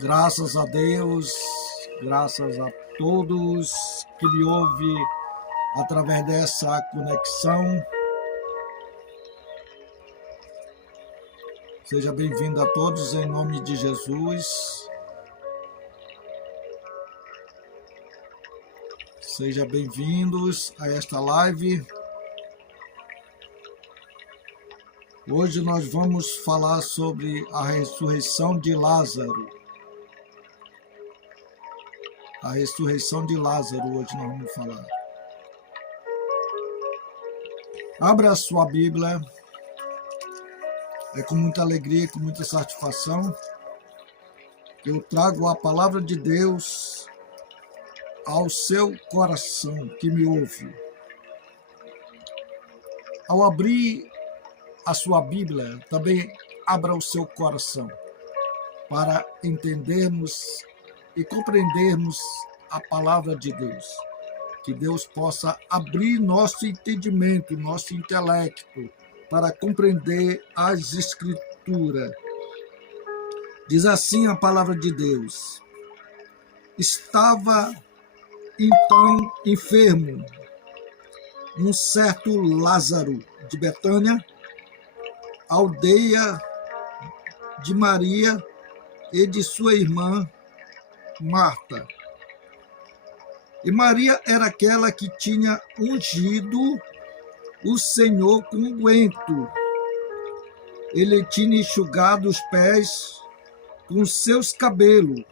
Graças a Deus, graças a todos que me ouvem através dessa conexão. Seja bem-vindo a todos em nome de Jesus. Sejam bem-vindos a esta live. Hoje nós vamos falar sobre a ressurreição de Lázaro. A ressurreição de Lázaro, hoje nós vamos falar. Abra a sua Bíblia. É com muita alegria e com muita satisfação que eu trago a palavra de Deus ao seu coração que me ouve. Ao abrir a sua Bíblia, também abra o seu coração para entendermos e compreendermos a palavra de Deus. Que Deus possa abrir nosso entendimento, nosso intelecto, para compreender as Escrituras. Diz assim a palavra de Deus: estava então enfermo um certo Lázaro de Betânia, aldeia de Maria e de sua irmã Marta. E Maria era aquela que tinha ungido o Senhor com unguento. Ele tinha enxugado os pés com seus cabelos,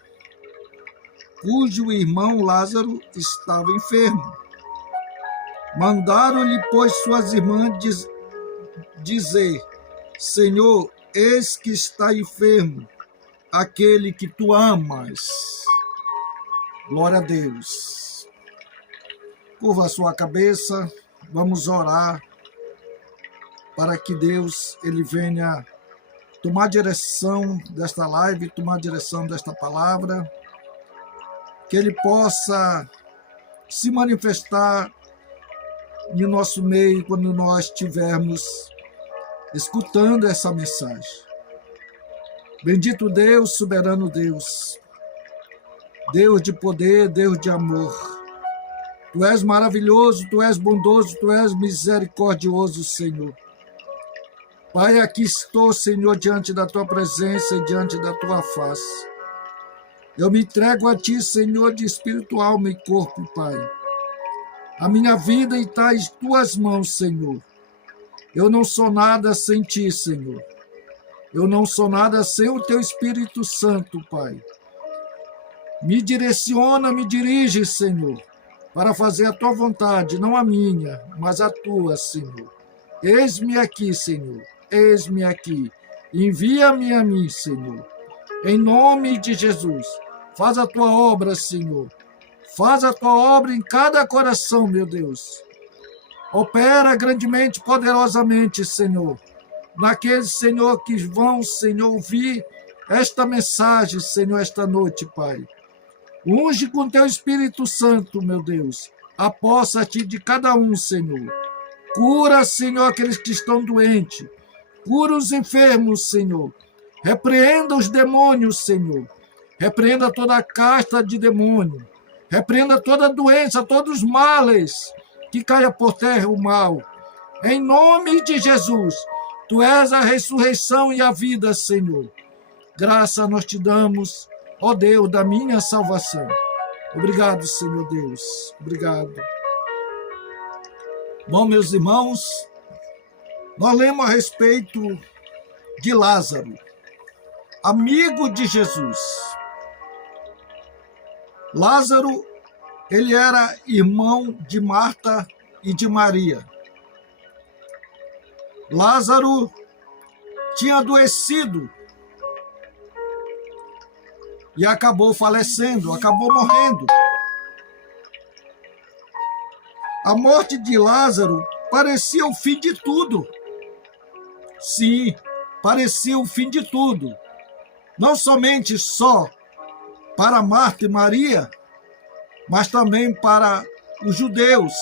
cujo irmão Lázaro estava enfermo. Mandaram-lhe, pois, suas irmãs dizer: Senhor, eis que está enfermo aquele que tu amas. Glória a Deus. Curva a sua cabeça, vamos orar para que Deus ele venha tomar direção desta live, tomar direção desta palavra, que ele possa se manifestar no nosso meio quando nós estivermos escutando essa mensagem. Bendito Deus, soberano Deus, Deus de poder, Deus de amor. Tu és maravilhoso, Tu és bondoso, Tu és misericordioso, Senhor. Pai, aqui estou, Senhor, diante da Tua presença e diante da Tua face. Eu me entrego a Ti, Senhor, de espírito, alma e corpo, Pai. A minha vida está em Tuas mãos, Senhor. Eu não sou nada sem Ti, Senhor. Eu não sou nada sem o Teu Espírito Santo, Pai. Me direciona, me dirige, Senhor, para fazer a Tua vontade, não a minha, mas a Tua, Senhor. Eis-me aqui, Senhor, eis-me aqui. Envia-me a mim, Senhor. Em nome de Jesus, faz a Tua obra, Senhor. Faz a Tua obra em cada coração, meu Deus. Opera grandemente, poderosamente, Senhor. Naqueles, Senhor, que vão, Senhor, ouvir esta mensagem, Senhor, esta noite, Pai. Unge com Teu Espírito Santo, meu Deus. Apossa-te de cada um, Senhor. Cura, Senhor, aqueles que estão doentes. Cura os enfermos, Senhor. Repreenda os demônios, Senhor. Repreenda toda a casta de demônio. Repreenda toda doença, todos os males. Que caia por terra o mal. Em nome de Jesus, Tu és a ressurreição e a vida, Senhor. Graça nós Te damos, ó Deus da minha salvação. Obrigado, Senhor Deus. Obrigado. Bom, meus irmãos, nós lemos a respeito de Lázaro, amigo de Jesus. Lázaro, ele era irmão de Marta e de Maria. Lázaro tinha adoecido e acabou falecendo, acabou morrendo. A morte de Lázaro parecia o fim de tudo. Sim, parecia o fim de tudo. Não somente só para Marta e Maria, mas também para os judeus,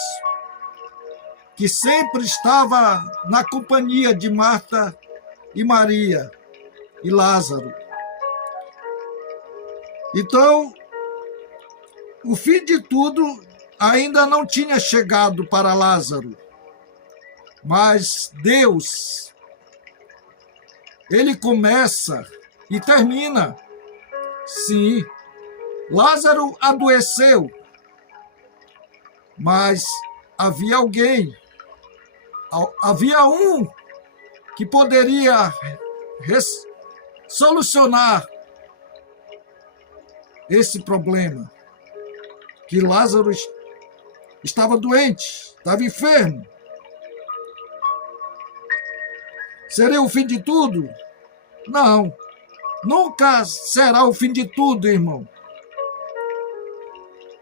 que sempre estava na companhia de Marta e Maria e Lázaro. Então, o fim de tudo ainda não tinha chegado para Lázaro, mas Deus, ele começa e termina. Sim, Lázaro adoeceu, mas havia alguém, havia um que poderia solucionar esse problema, que Lázaro estava doente, estava enfermo. Seria o fim de tudo? Não, nunca será o fim de tudo, irmão.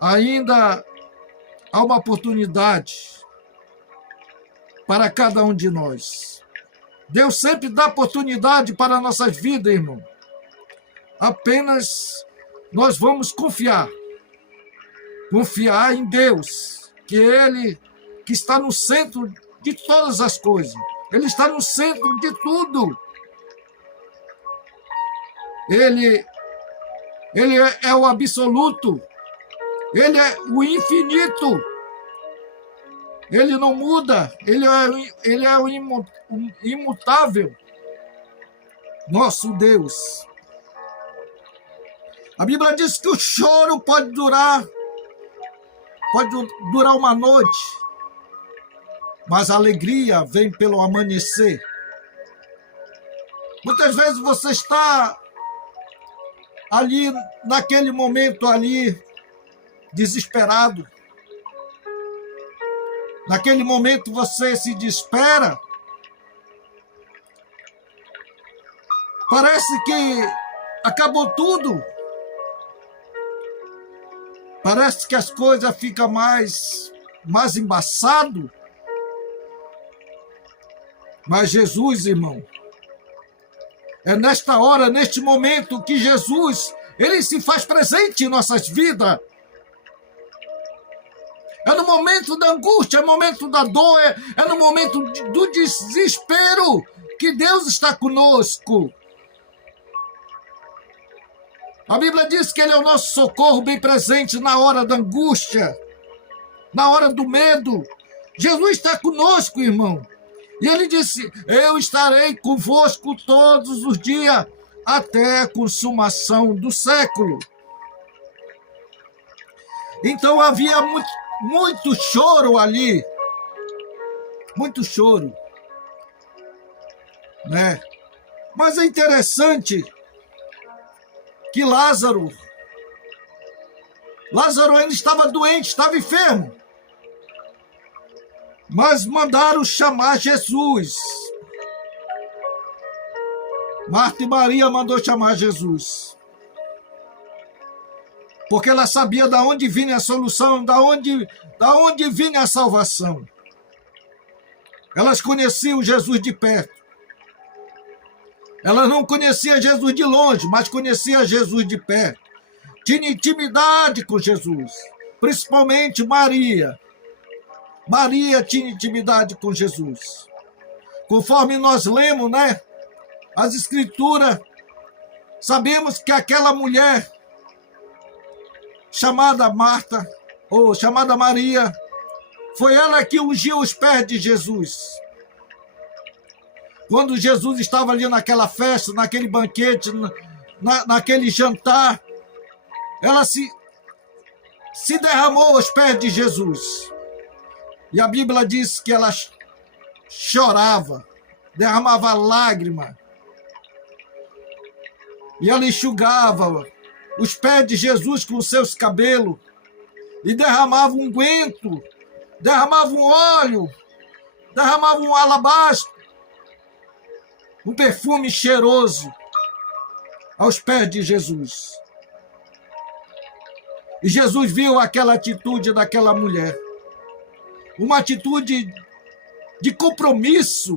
Ainda há uma oportunidade para cada um de nós. Deus sempre dá oportunidade para nossas vidas, irmão. Apenas nós vamos confiar em Deus, que Ele que está no centro de todas as coisas. Ele está no centro de tudo. Ele é o absoluto. Ele é o infinito. Ele não muda. Ele é o imutável. Nosso Deus. A Bíblia diz que o choro pode durar uma noite, mas a alegria vem pelo amanhecer. Muitas vezes você está ali, naquele momento ali, desesperado. Naquele momento você se desespera. Parece que acabou tudo. Parece que as coisas ficam mais embaçado. Mas Jesus, irmão, é nesta hora, neste momento, que Jesus, ele se faz presente em nossas vidas. É no momento da angústia, é no momento da dor, é no momento do desespero que Deus está conosco. A Bíblia diz que Ele é o nosso socorro bem presente na hora da angústia, na hora do medo. Jesus está conosco, irmão. E Ele disse, eu estarei convosco todos os dias, até a consumação do século. Então havia muito choro ali. Muito choro. Né? Mas é interessante que Lázaro ainda estava doente, estava enfermo. Mas mandaram chamar Jesus. Marta e Maria mandou chamar Jesus. Porque ela sabia de onde vinha a solução, de onde vinha a salvação. Elas conheciam Jesus de perto. Ela não conhecia Jesus de longe, mas conhecia Jesus de perto. Tinha intimidade com Jesus, principalmente Maria. Maria tinha intimidade com Jesus. Conforme nós lemos, né, as Escrituras, sabemos que aquela mulher chamada Marta, ou chamada Maria, foi ela que ungiu os pés de Jesus. Quando Jesus estava ali naquela festa, naquele banquete, naquele jantar, ela se derramou aos pés de Jesus. E a Bíblia diz que ela chorava, derramava lágrima. E ela enxugava os pés de Jesus com seus cabelos. E derramava um unguento, derramava um óleo, derramava um alabastro. Um perfume cheiroso aos pés de Jesus. E Jesus viu aquela atitude daquela mulher. Uma atitude de compromisso.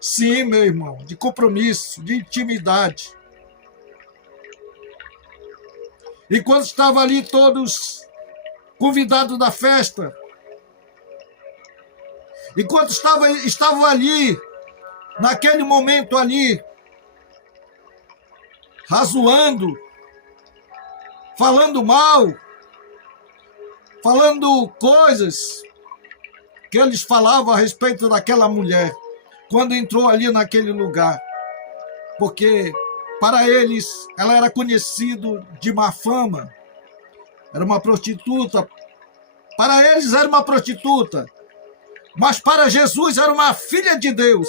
Sim, meu irmão, de compromisso, de intimidade. E quando estavam ali todos convidados da festa, enquanto estavam ali, naquele momento ali, razoando, falando mal, falando coisas que eles falavam a respeito daquela mulher, quando entrou ali naquele lugar. Porque para eles ela era conhecida de má fama, era uma prostituta. Para eles era uma prostituta, mas para Jesus era uma filha de Deus,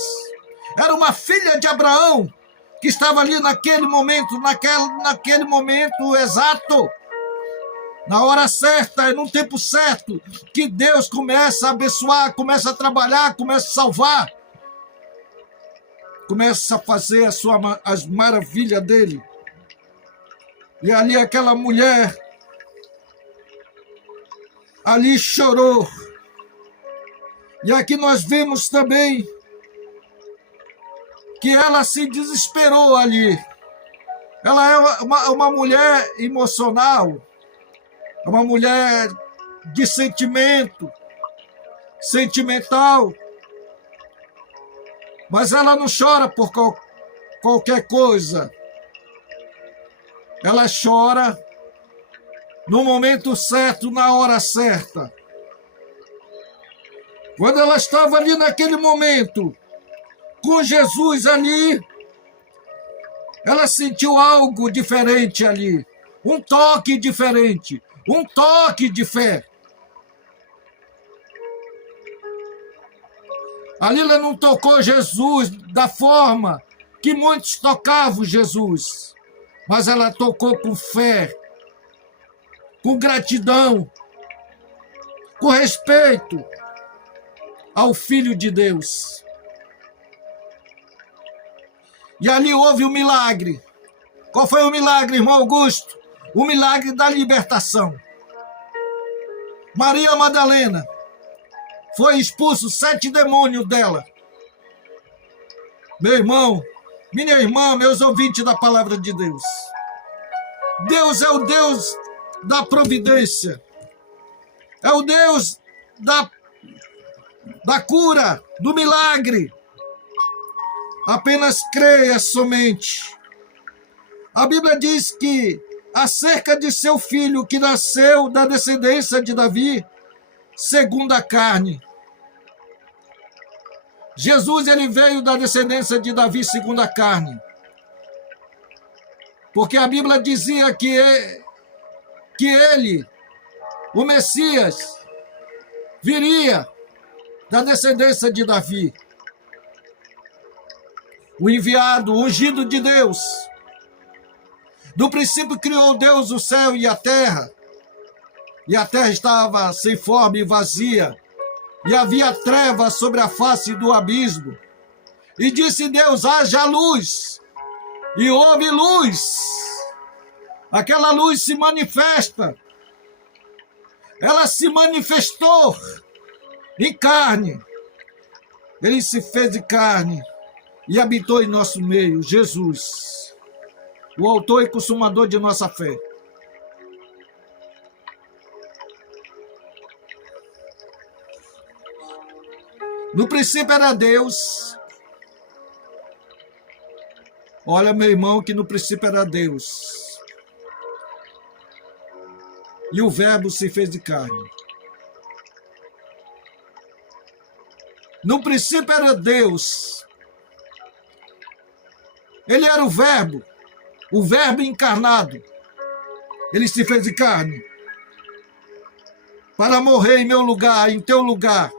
era uma filha de Abraão, que estava ali naquele momento, naquele momento exato, na hora certa, no tempo certo, que Deus começa a abençoar, começa a trabalhar, começa a salvar, começa a fazer as maravilhas dele. E ali aquela mulher, ali chorou. E aqui nós vemos também que ela se desesperou ali. Ela é uma mulher emocional, uma mulher de sentimental, mas ela não chora por qualquer coisa. Ela chora no momento certo, na hora certa. Quando ela estava ali naquele momento, com Jesus ali, ela sentiu algo diferente ali, um toque diferente, um toque de fé. Ali ela não tocou Jesus da forma que muitos tocavam Jesus, mas ela tocou com fé, com gratidão, com respeito ao Filho de Deus. E ali houve um milagre. Qual foi o milagre, irmão Augusto? O milagre da libertação. Maria Madalena foi expulso 7 demônios dela. Meu irmão, minha irmã, meus ouvintes da palavra de Deus. Deus é o Deus da providência. É o Deus da cura, do milagre. Apenas creia somente. A Bíblia diz que acerca de seu filho que nasceu da descendência de Davi, segundo a carne. Jesus, ele veio da descendência de Davi segundo a carne. Porque a Bíblia dizia que ele, o Messias, viria da descendência de Davi. O enviado, o ungido de Deus. No princípio criou Deus o céu e a terra estava sem forma e vazia, e havia trevas sobre a face do abismo. E disse Deus, haja luz, e houve luz. Aquela luz se manifesta. Ela se manifestou em carne. Ele se fez de carne e habitou em nosso meio, Jesus, o autor e consumador de nossa fé. No princípio era Deus. Olha, meu irmão, que no princípio era Deus. E o Verbo se fez de carne. No princípio era Deus. Ele era o Verbo encarnado. Ele se fez de carne para morrer em meu lugar, em teu lugar,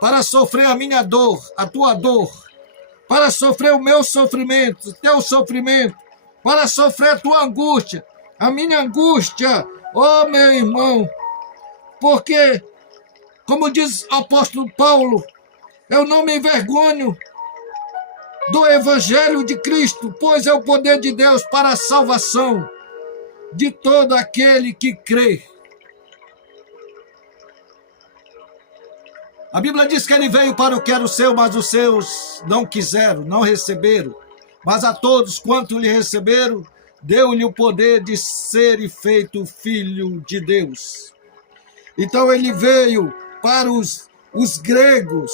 para sofrer a minha dor, a tua dor, para sofrer o meu sofrimento, o teu sofrimento, para sofrer a tua angústia, a minha angústia, oh meu irmão, porque, como diz o apóstolo Paulo, eu não me envergonho do Evangelho de Cristo, pois é o poder de Deus para a salvação de todo aquele que crê. A Bíblia diz que ele veio para o que era o seu, mas os seus não quiseram, não receberam. Mas a todos quanto lhe receberam, deu-lhe o poder de ser feito filho de Deus. Então ele veio para os gregos,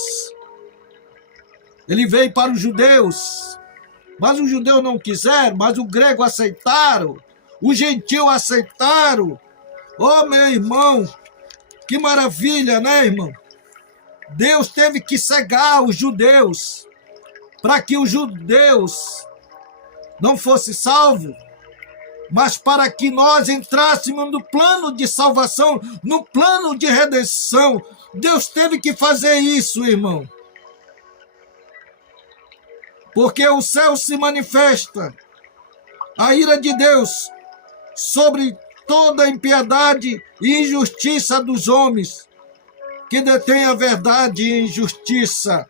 ele veio para os judeus, mas os judeus não quiseram, mas os gregos aceitaram. Os gentios aceitaram. Oh, meu irmão, que maravilha, né, irmão? Deus teve que cegar os judeus para que os judeus não fossem salvos, mas para que nós entrássemos no plano de salvação, no plano de redenção. Deus teve que fazer isso, irmão. Porque o céu se manifesta, a ira de Deus sobre toda a impiedade e injustiça dos homens que detêm a verdade e injustiça.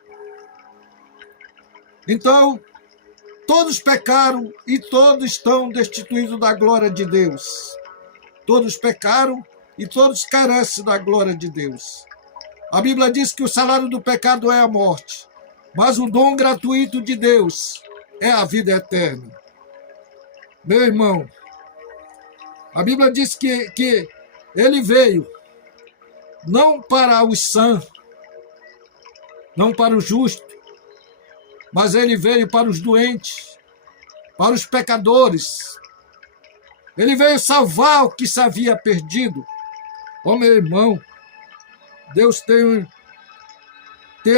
Então, todos pecaram e todos estão destituídos da glória de Deus. Todos pecaram e todos carecem da glória de Deus. A Bíblia diz que o salário do pecado é a morte, mas o dom gratuito de Deus é a vida eterna. Meu irmão, a Bíblia diz que ele veio não para os sãs, não para os justos, mas ele veio para os doentes, para os pecadores. Ele veio salvar o que se havia perdido. Oh, meu irmão, Deus tem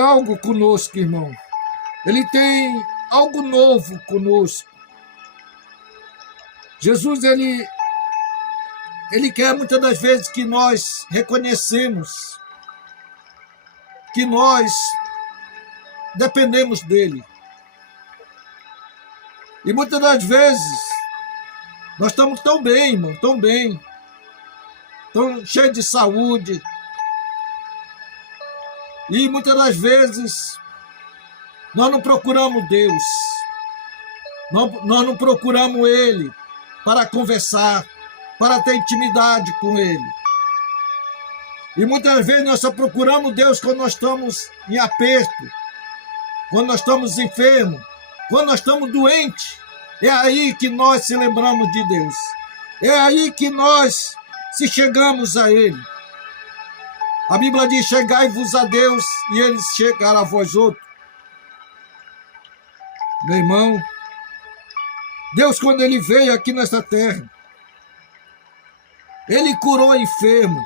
algo conosco, irmão. Ele tem algo novo conosco. Jesus, ele quer muitas das vezes que nós reconhecemos que nós dependemos dele. E muitas das vezes nós estamos tão bem, irmão, tão bem, tão cheios de saúde. E muitas das vezes nós não procuramos Deus, nós não procuramos Ele para conversar, para ter intimidade com Ele. E muitas vezes nós só procuramos Deus quando nós estamos em aperto, quando nós estamos enfermos, quando nós estamos doentes. É aí que nós se lembramos de Deus. É aí que nós se chegamos a Ele. A Bíblia diz: chegai-vos a Deus e Ele chegará a vós outros. Meu irmão, Deus, quando Ele veio aqui nesta terra, Ele curou enfermo,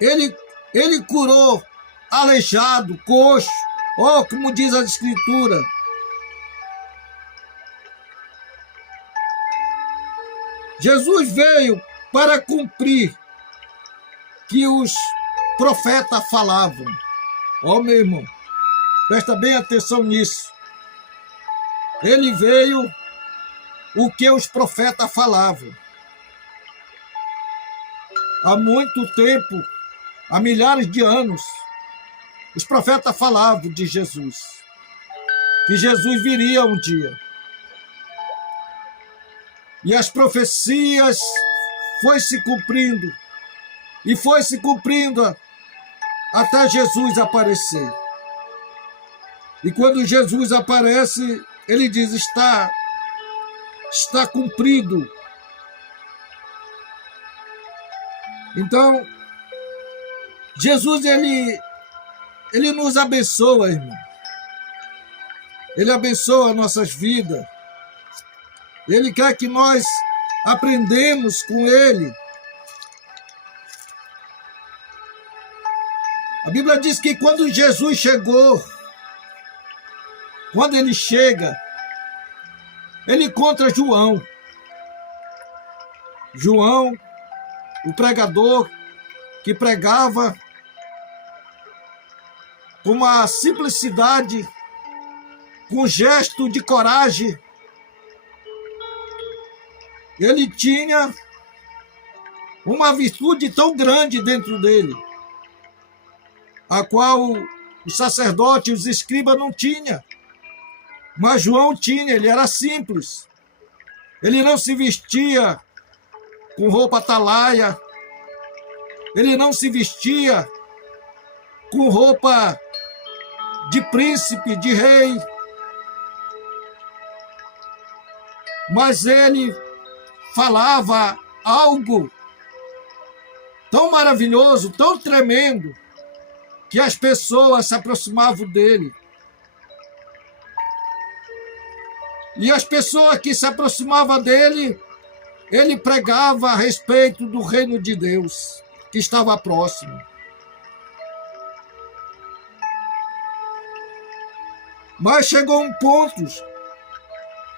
Ele curou aleijado, coxo, como diz a Escritura. Jesus veio para cumprir que os profetas falavam. Meu irmão, presta bem atenção nisso. Ele veio o que os profetas falavam. Há muito tempo, há milhares de anos, os profetas falavam de Jesus, que Jesus viria um dia. E as profecias foi se cumprindo, e foi se cumprindo até Jesus aparecer. E quando Jesus aparece, ele diz: está cumprido. Então, Jesus, ele nos abençoa, irmão. Ele abençoa nossas vidas. Ele quer que nós aprendemos com Ele. A Bíblia diz que quando Jesus chegou, quando ele chega, ele encontra João. João, o pregador, que pregava com uma simplicidade, com um gesto de coragem. Ele tinha uma virtude tão grande dentro dele, a qual os sacerdotes e os escribas não tinham. Mas João tinha, ele era simples. Ele não se vestia com roupa atalaia. Ele não se vestia com roupa de príncipe, de rei. Mas ele falava algo tão maravilhoso, tão tremendo, que as pessoas se aproximavam dele. E as pessoas que se aproximavam dele ele pregava a respeito do reino de Deus, que estava próximo. Mas chegou um ponto,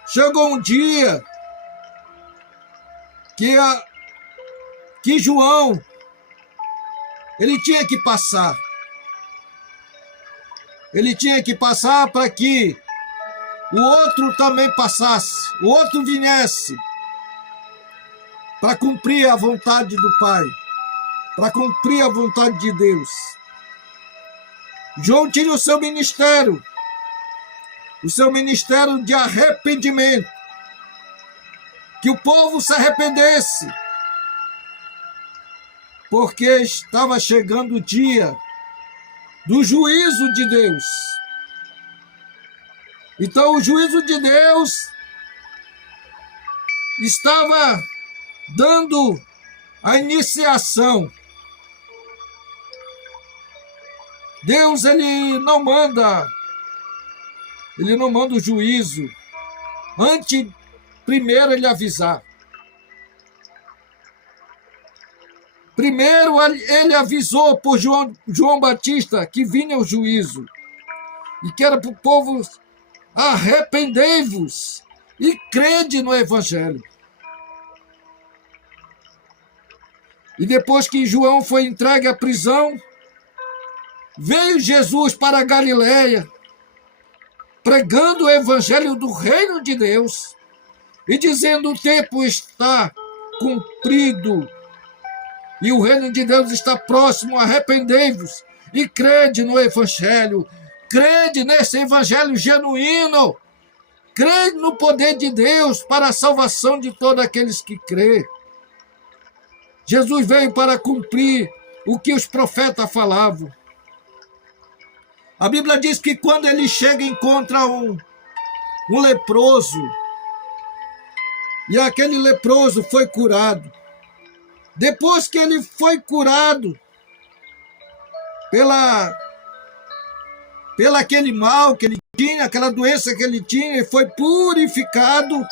chegou um dia que João, ele tinha que passar. Ele tinha que passar para que o outro também passasse, o outro viesse, para cumprir a vontade do Pai, para cumprir a vontade de Deus. João tinha o seu ministério de arrependimento, que o povo se arrependesse, porque estava chegando o dia do juízo de Deus. Então o juízo de Deus estava dando a iniciação. Deus, ele não manda o juízo antes primeiro ele avisar. Primeiro ele avisou por João Batista que vinha o juízo e que era para o povo: arrependei-vos e crede no Evangelho. E depois que João foi entregue à prisão, veio Jesus para a Galileia, pregando o Evangelho do reino de Deus e dizendo: o tempo está cumprido e o reino de Deus está próximo, arrependei-vos e crede no Evangelho. Crede nesse Evangelho genuíno. Crede no poder de Deus para a salvação de todos aqueles que crêem. Jesus veio para cumprir o que os profetas falavam. A Bíblia diz que quando ele chega encontra um leproso, e aquele leproso foi curado. Depois que ele foi curado pela aquele mal que ele tinha, aquela doença que ele tinha, e foi purificado,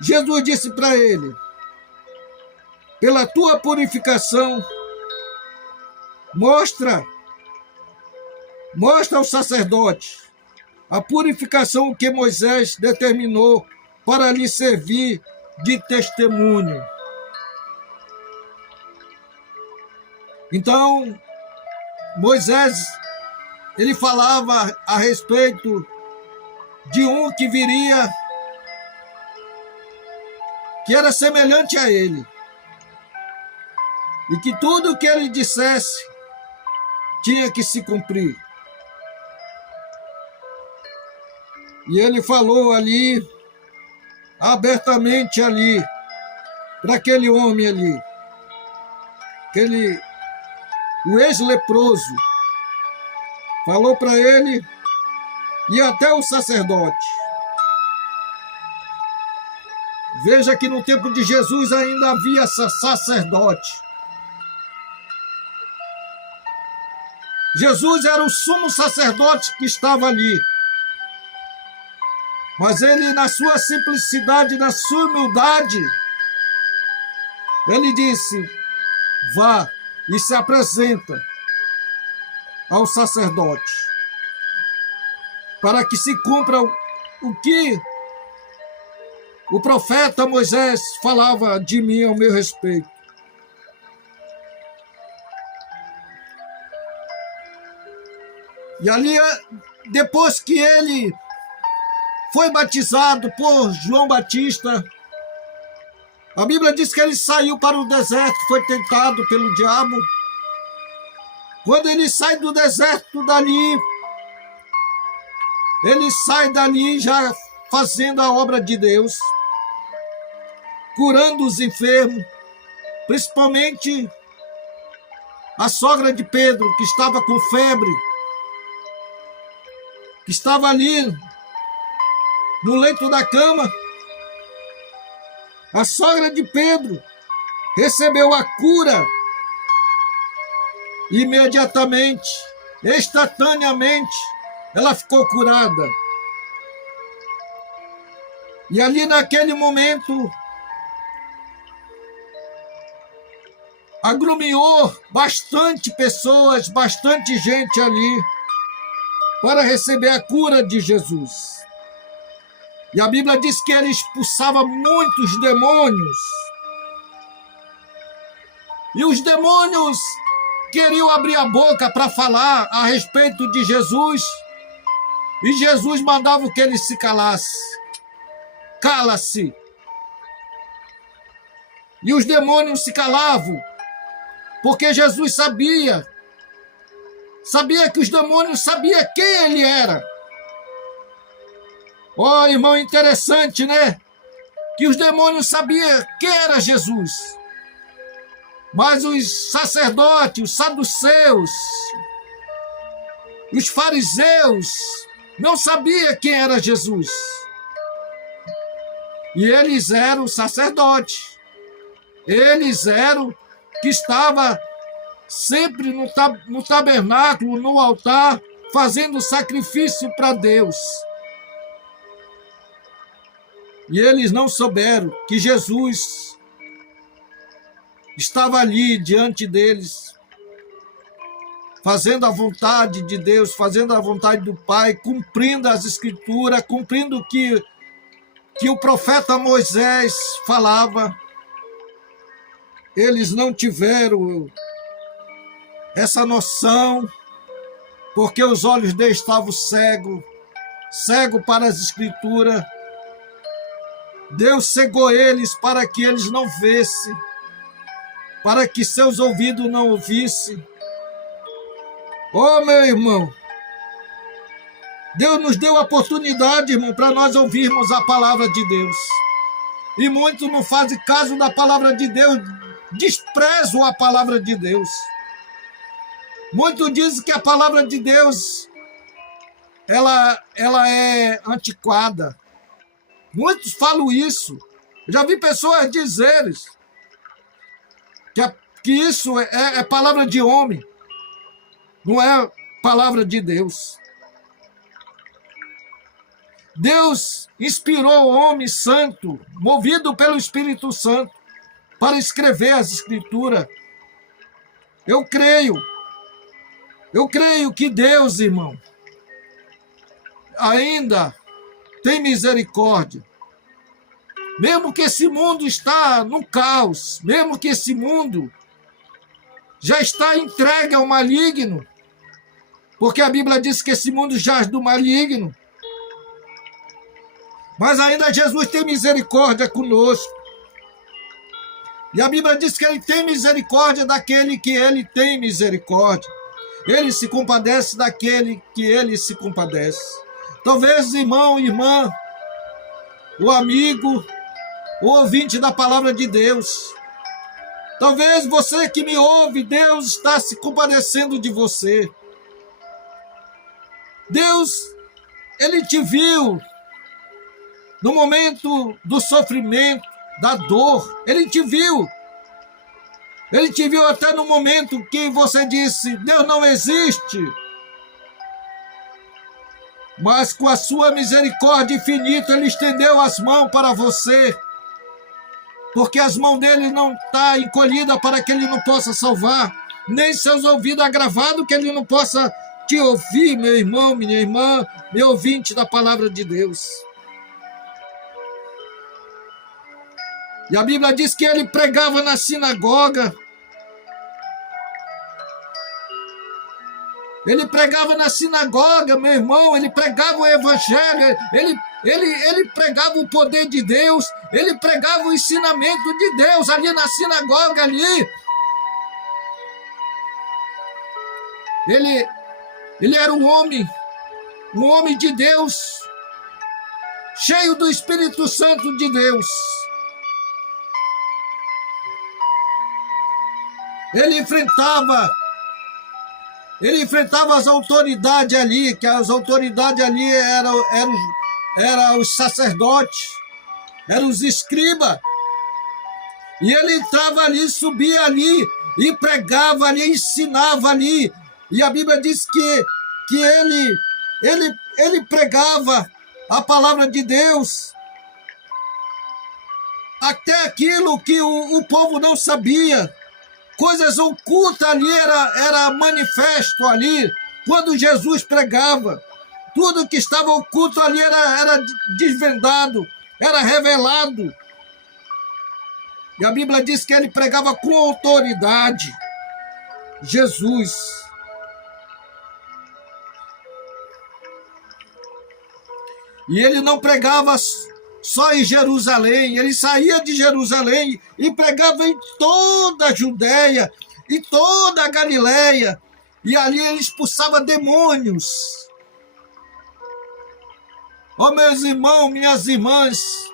Jesus disse para ele: pela tua purificação, mostra ao sacerdote a purificação que Moisés determinou para lhe servir de testemunho. Então, Moisés, ele falava a respeito de um que viria, que era semelhante a ele, e que tudo o que ele dissesse tinha que se cumprir. E ele falou ali, abertamente ali, para aquele homem ali, o ex-leproso, falou para ele e até o sacerdote. Veja que no tempo de Jesus ainda havia sacerdote. Jesus era o sumo sacerdote que estava ali. Mas ele, na sua simplicidade, na sua humildade, ele disse: vá e se apresenta ao sacerdote, para que se cumpra o que o profeta Moisés falava de mim ao meu respeito. E ali, depois que ele foi batizado por João Batista, a Bíblia diz que ele saiu para o deserto, foi tentado pelo diabo. Quando ele sai do deserto dali, ele sai dali já fazendo a obra de Deus, curando os enfermos, principalmente a sogra de Pedro, que estava com febre, que estava ali no leito da cama. A sogra de Pedro recebeu a cura imediatamente, instantaneamente, ela ficou curada. E ali naquele momento, aglomerou bastante pessoas, bastante gente ali para receber a cura de Jesus. E a Bíblia diz que ele expulsava muitos demônios. E os demônios queriam abrir a boca para falar a respeito de Jesus. E Jesus mandava que ele se calasse. Cala-se. E os demônios se calavam, porque Jesus sabia que os demônios sabiam quem ele era. Oh, irmão, interessante, né? Que os demônios sabiam quem era Jesus. Mas os sacerdotes, os saduceus, os fariseus não sabiam quem era Jesus. E eles eram sacerdotes. Eles eram que estavam sempre no tabernáculo, no altar, fazendo sacrifício para Deus. E eles não souberam que Jesus estava ali diante deles, fazendo a vontade de Deus, fazendo a vontade do Pai, cumprindo as Escrituras, cumprindo o que o profeta Moisés falava. Eles não tiveram essa noção, porque os olhos deles estavam cegos para as Escrituras. Deus cegou eles para que eles não vissem, para que seus ouvidos não ouvissem. Oh, meu irmão, Deus nos deu a oportunidade, irmão, para nós ouvirmos a palavra de Deus. E muitos não fazem caso da palavra de Deus, desprezam a palavra de Deus. Muitos dizem que a palavra de Deus ela é antiquada. Muitos falam isso. Eu já vi pessoas dizerem que isso é palavra de homem, não é palavra de Deus. Deus inspirou o homem santo, movido pelo Espírito Santo, para escrever as Escrituras. Eu creio que Deus, irmão, ainda tem misericórdia. Mesmo que esse mundo está no caos, mesmo que esse mundo já está entregue ao maligno, porque a Bíblia diz que esse mundo jaz do maligno, mas ainda Jesus tem misericórdia conosco. E a Bíblia diz que ele tem misericórdia daquele que ele tem misericórdia. Ele se compadece daquele que ele se compadece. Talvez, irmão, irmã, o amigo, o ouvinte da palavra de Deus, talvez você que me ouve, Deus está se compadecendo de você. Deus, ele te viu no momento do sofrimento, da dor. Ele te viu. Ele te viu até no momento que você disse, Deus não existe. Mas com a sua misericórdia infinita, ele estendeu as mãos para você. Porque as mãos dele não estão encolhidas para que ele não possa salvar, nem seus ouvidos agravados que ele não possa te ouvir, meu irmão, minha irmã, meu ouvinte da palavra de Deus. E a Bíblia diz que ele pregava na sinagoga. Ele pregava na sinagoga, meu irmão, ele pregava o evangelho, ele pregava o poder de Deus, ele pregava o ensinamento de Deus ali na sinagoga ali. Ele era um homem de Deus, cheio do Espírito Santo de Deus. Ele enfrentava as autoridades ali, que as autoridades ali eram os sacerdotes, eram os escribas. E ele entrava ali, subia ali, e pregava ali, ensinava ali. E a Bíblia diz que ele pregava a palavra de Deus, até aquilo que o povo não sabia. coisas ocultas ali era manifesto ali, quando Jesus pregava. Tudo que estava oculto ali era desvendado, era revelado. E a Bíblia diz que ele pregava com autoridade. Jesus. E ele não pregava só em Jerusalém, ele saía de Jerusalém e pregava em toda a Judéia, em toda a Galileia, e ali ele expulsava demônios. Ó, meus irmãos, minhas irmãs,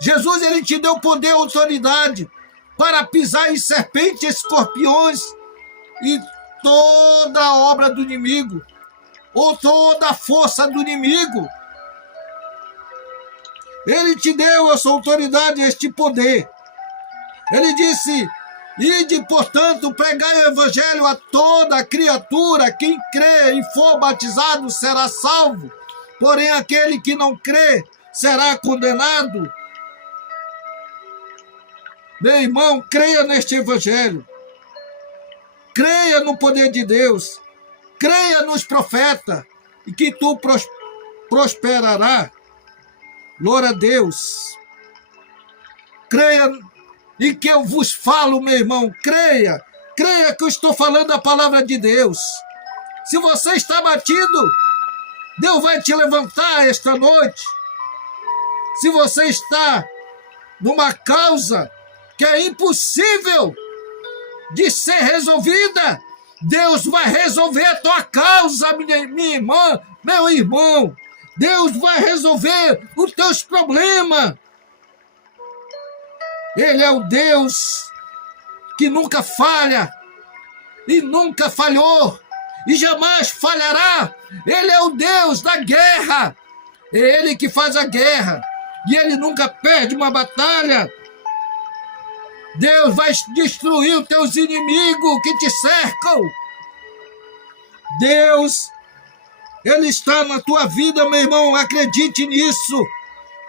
Jesus, ele te deu poder e autoridade para pisar em serpentes, escorpiões e toda a obra do inimigo, ou toda a força do inimigo. Ele te deu essa autoridade, este poder. Ele disse: ide, portanto, pregai o evangelho a toda criatura. Quem crê e for batizado será salvo, porém aquele que não crê será condenado. Meu irmão, creia neste evangelho. Creia no poder de Deus. Creia nos profetas e que tu prosperará. Glória a Deus. Creia em que eu vos falo, meu irmão. Creia. Creia que eu estou falando a palavra de Deus. Se você está batido, Deus vai te levantar esta noite. Se você está numa causa que é impossível de ser resolvida, Deus vai resolver a tua causa, minha irmã, meu irmão. Deus vai resolver os teus problemas. Ele é o Deus que nunca falha e nunca falhou e jamais falhará. Ele é o Deus da guerra. É Ele que faz a guerra e Ele nunca perde uma batalha. Deus vai destruir os teus inimigos que te cercam. Deus, Ele está na tua vida, meu irmão. Acredite nisso.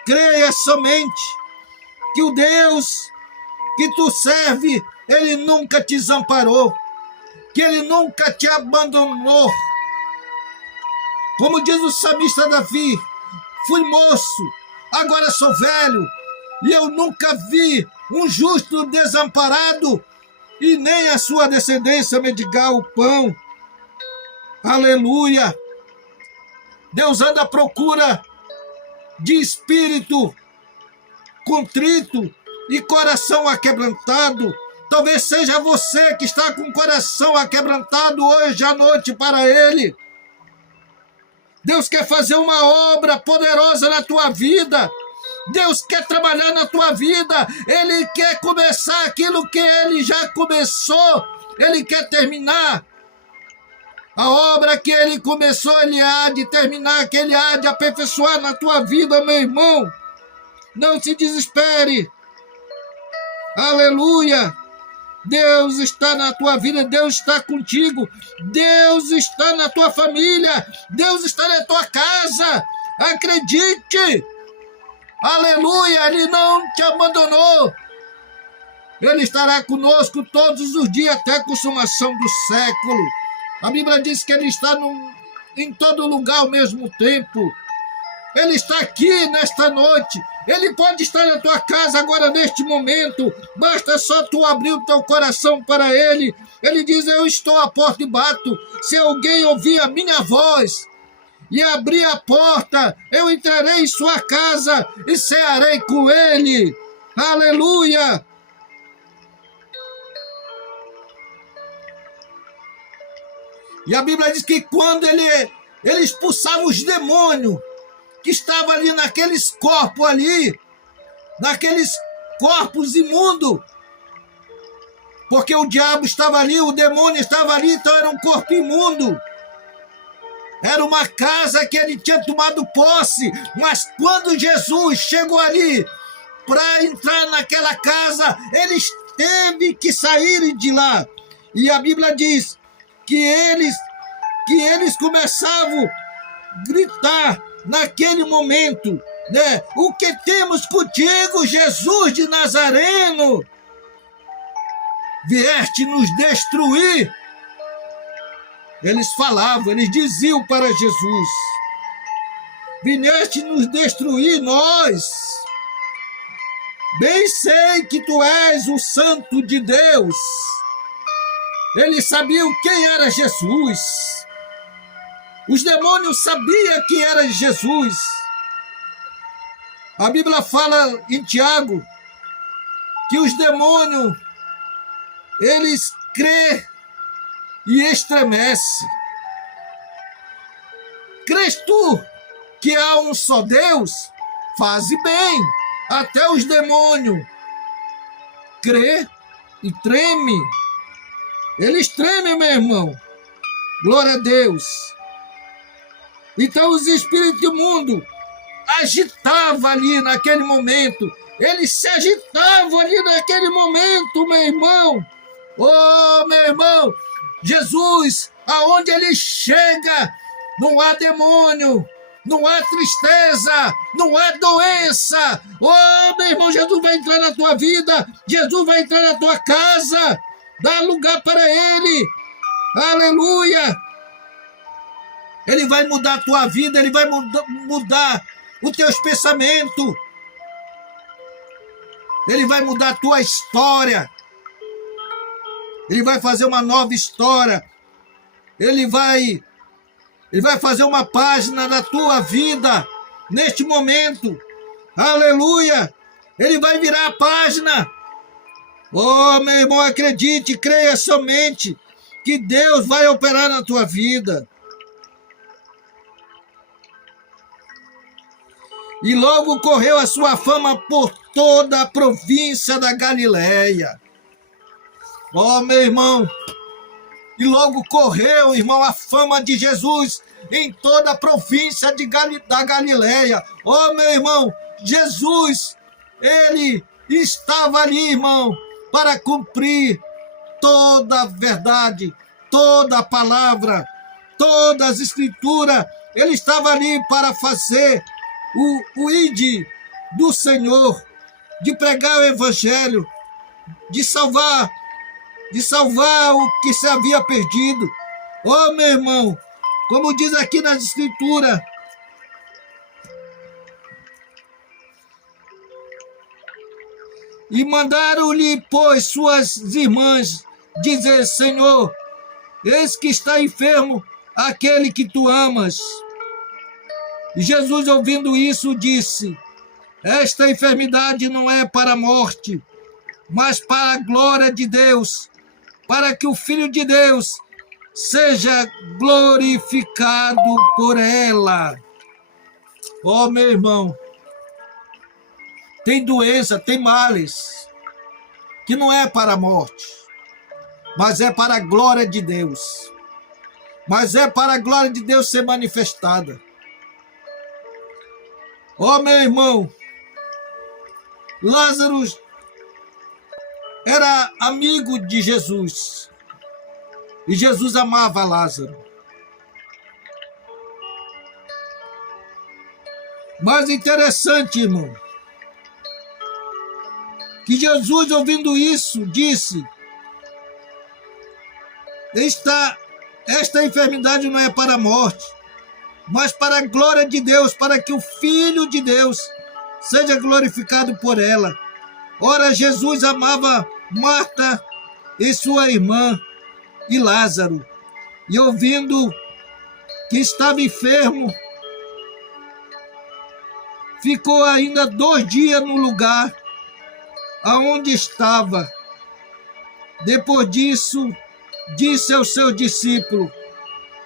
Creia somente que o Deus que tu serve, Ele nunca te desamparou, que Ele nunca te abandonou. Como diz o salmista Davi: fui moço, agora sou velho, e eu nunca vi um justo desamparado, e nem a sua descendência mendigar o pão. Aleluia! Deus anda à procura de espírito contrito e coração aquebrantado. Talvez seja você que está com o coração aquebrantado hoje à noite para Ele. Deus quer fazer uma obra poderosa na tua vida. Deus quer trabalhar na tua vida. Ele quer começar aquilo que Ele já começou. Ele quer terminar. A obra que Ele começou, Ele há de terminar, que Ele há de aperfeiçoar na tua vida, meu irmão. Não se desespere. Aleluia. Deus está na tua vida, Deus está contigo, Deus está na tua família, Deus está na tua casa. Acredite. Aleluia. Ele não te abandonou. Ele estará conosco todos os dias até a consumação do século. A Bíblia diz que Ele está em todo lugar ao mesmo tempo. Ele está aqui nesta noite. Ele pode estar na tua casa agora, neste momento. Basta só tu abrir o teu coração para Ele. Ele diz: eu estou à porta e bato. Se alguém ouvir a minha voz e abrir a porta, eu entrarei em sua casa e cearei com Ele. Aleluia! E a Bíblia diz que quando ele expulsava os demônios que estavam ali naqueles corpos ali, naqueles corpos imundos, porque o diabo estava ali, o demônio estava ali, então era um corpo imundo. Era uma casa que ele tinha tomado posse, mas quando Jesus chegou ali para entrar naquela casa, eles teve que sair de lá. E a Bíblia diz que eles começavam a gritar naquele momento, né? O que temos contigo, Jesus de Nazareno? vieste nos destruir. Eles falavam, eles diziam para Jesus: vieste nos destruir nós. Bem sei que tu és o Santo de Deus. Eles sabiam quem era Jesus. Os demônios sabiam que era Jesus. A Bíblia fala em Tiago que os demônios, eles crê e estremece. Crês tu que há um só Deus? Faze bem. Até os demônios crê e treme. Eles tremem, meu irmão. Glória a Deus. Então os espíritos imundos agitavam ali naquele momento. Eles se agitavam ali naquele momento, meu irmão. Oh, meu irmão, Jesus, aonde ele chega, não há demônio, não há tristeza, não há doença. Oh, meu irmão, Jesus vai entrar na tua vida, Jesus vai entrar na tua casa. Dá lugar para ele. Aleluia. Ele vai mudar a tua vida, ele vai mudar os teus pensamentos. Ele vai mudar a tua história. Ele vai fazer uma nova história. Ele vai fazer uma página na tua vida neste momento. Aleluia! Ele vai virar a página. Oh, meu irmão, acredite, creia somente que Deus vai operar na tua vida. E logo correu a sua fama por toda a província da Galileia. Oh, meu irmão, e logo correu, irmão, a fama de Jesus em toda a província da Galileia. Oh, meu irmão, Jesus, ele estava ali, irmão, para cumprir toda a verdade, toda a palavra, todas as escrituras. Ele estava ali para fazer o ide do Senhor, de pregar o evangelho, de salvar o que se havia perdido. Oh, meu irmão, como diz aqui nas escrituras, e mandaram-lhe, pois, suas irmãs dizer: Senhor, eis que está enfermo aquele que tu amas. E Jesus, ouvindo isso, disse: esta enfermidade não é para a morte, mas para a glória de Deus, para que o Filho de Deus seja glorificado por ela. Oh, meu irmão, tem doença, tem males, que não é para a morte, mas é para a glória de Deus. Mas é para a glória de Deus ser manifestada. Oh, meu irmão, Lázaro era amigo de Jesus. E Jesus amava Lázaro. Mas interessante, irmão, que Jesus, ouvindo isso, disse: esta enfermidade não é para a morte, mas para a glória de Deus, para que o Filho de Deus seja glorificado por ela. Ora, Jesus amava Marta e sua irmã e Lázaro. E ouvindo que estava enfermo, ficou ainda 2 dias no lugar aonde estava. Depois disso, disse aos seus discípulos: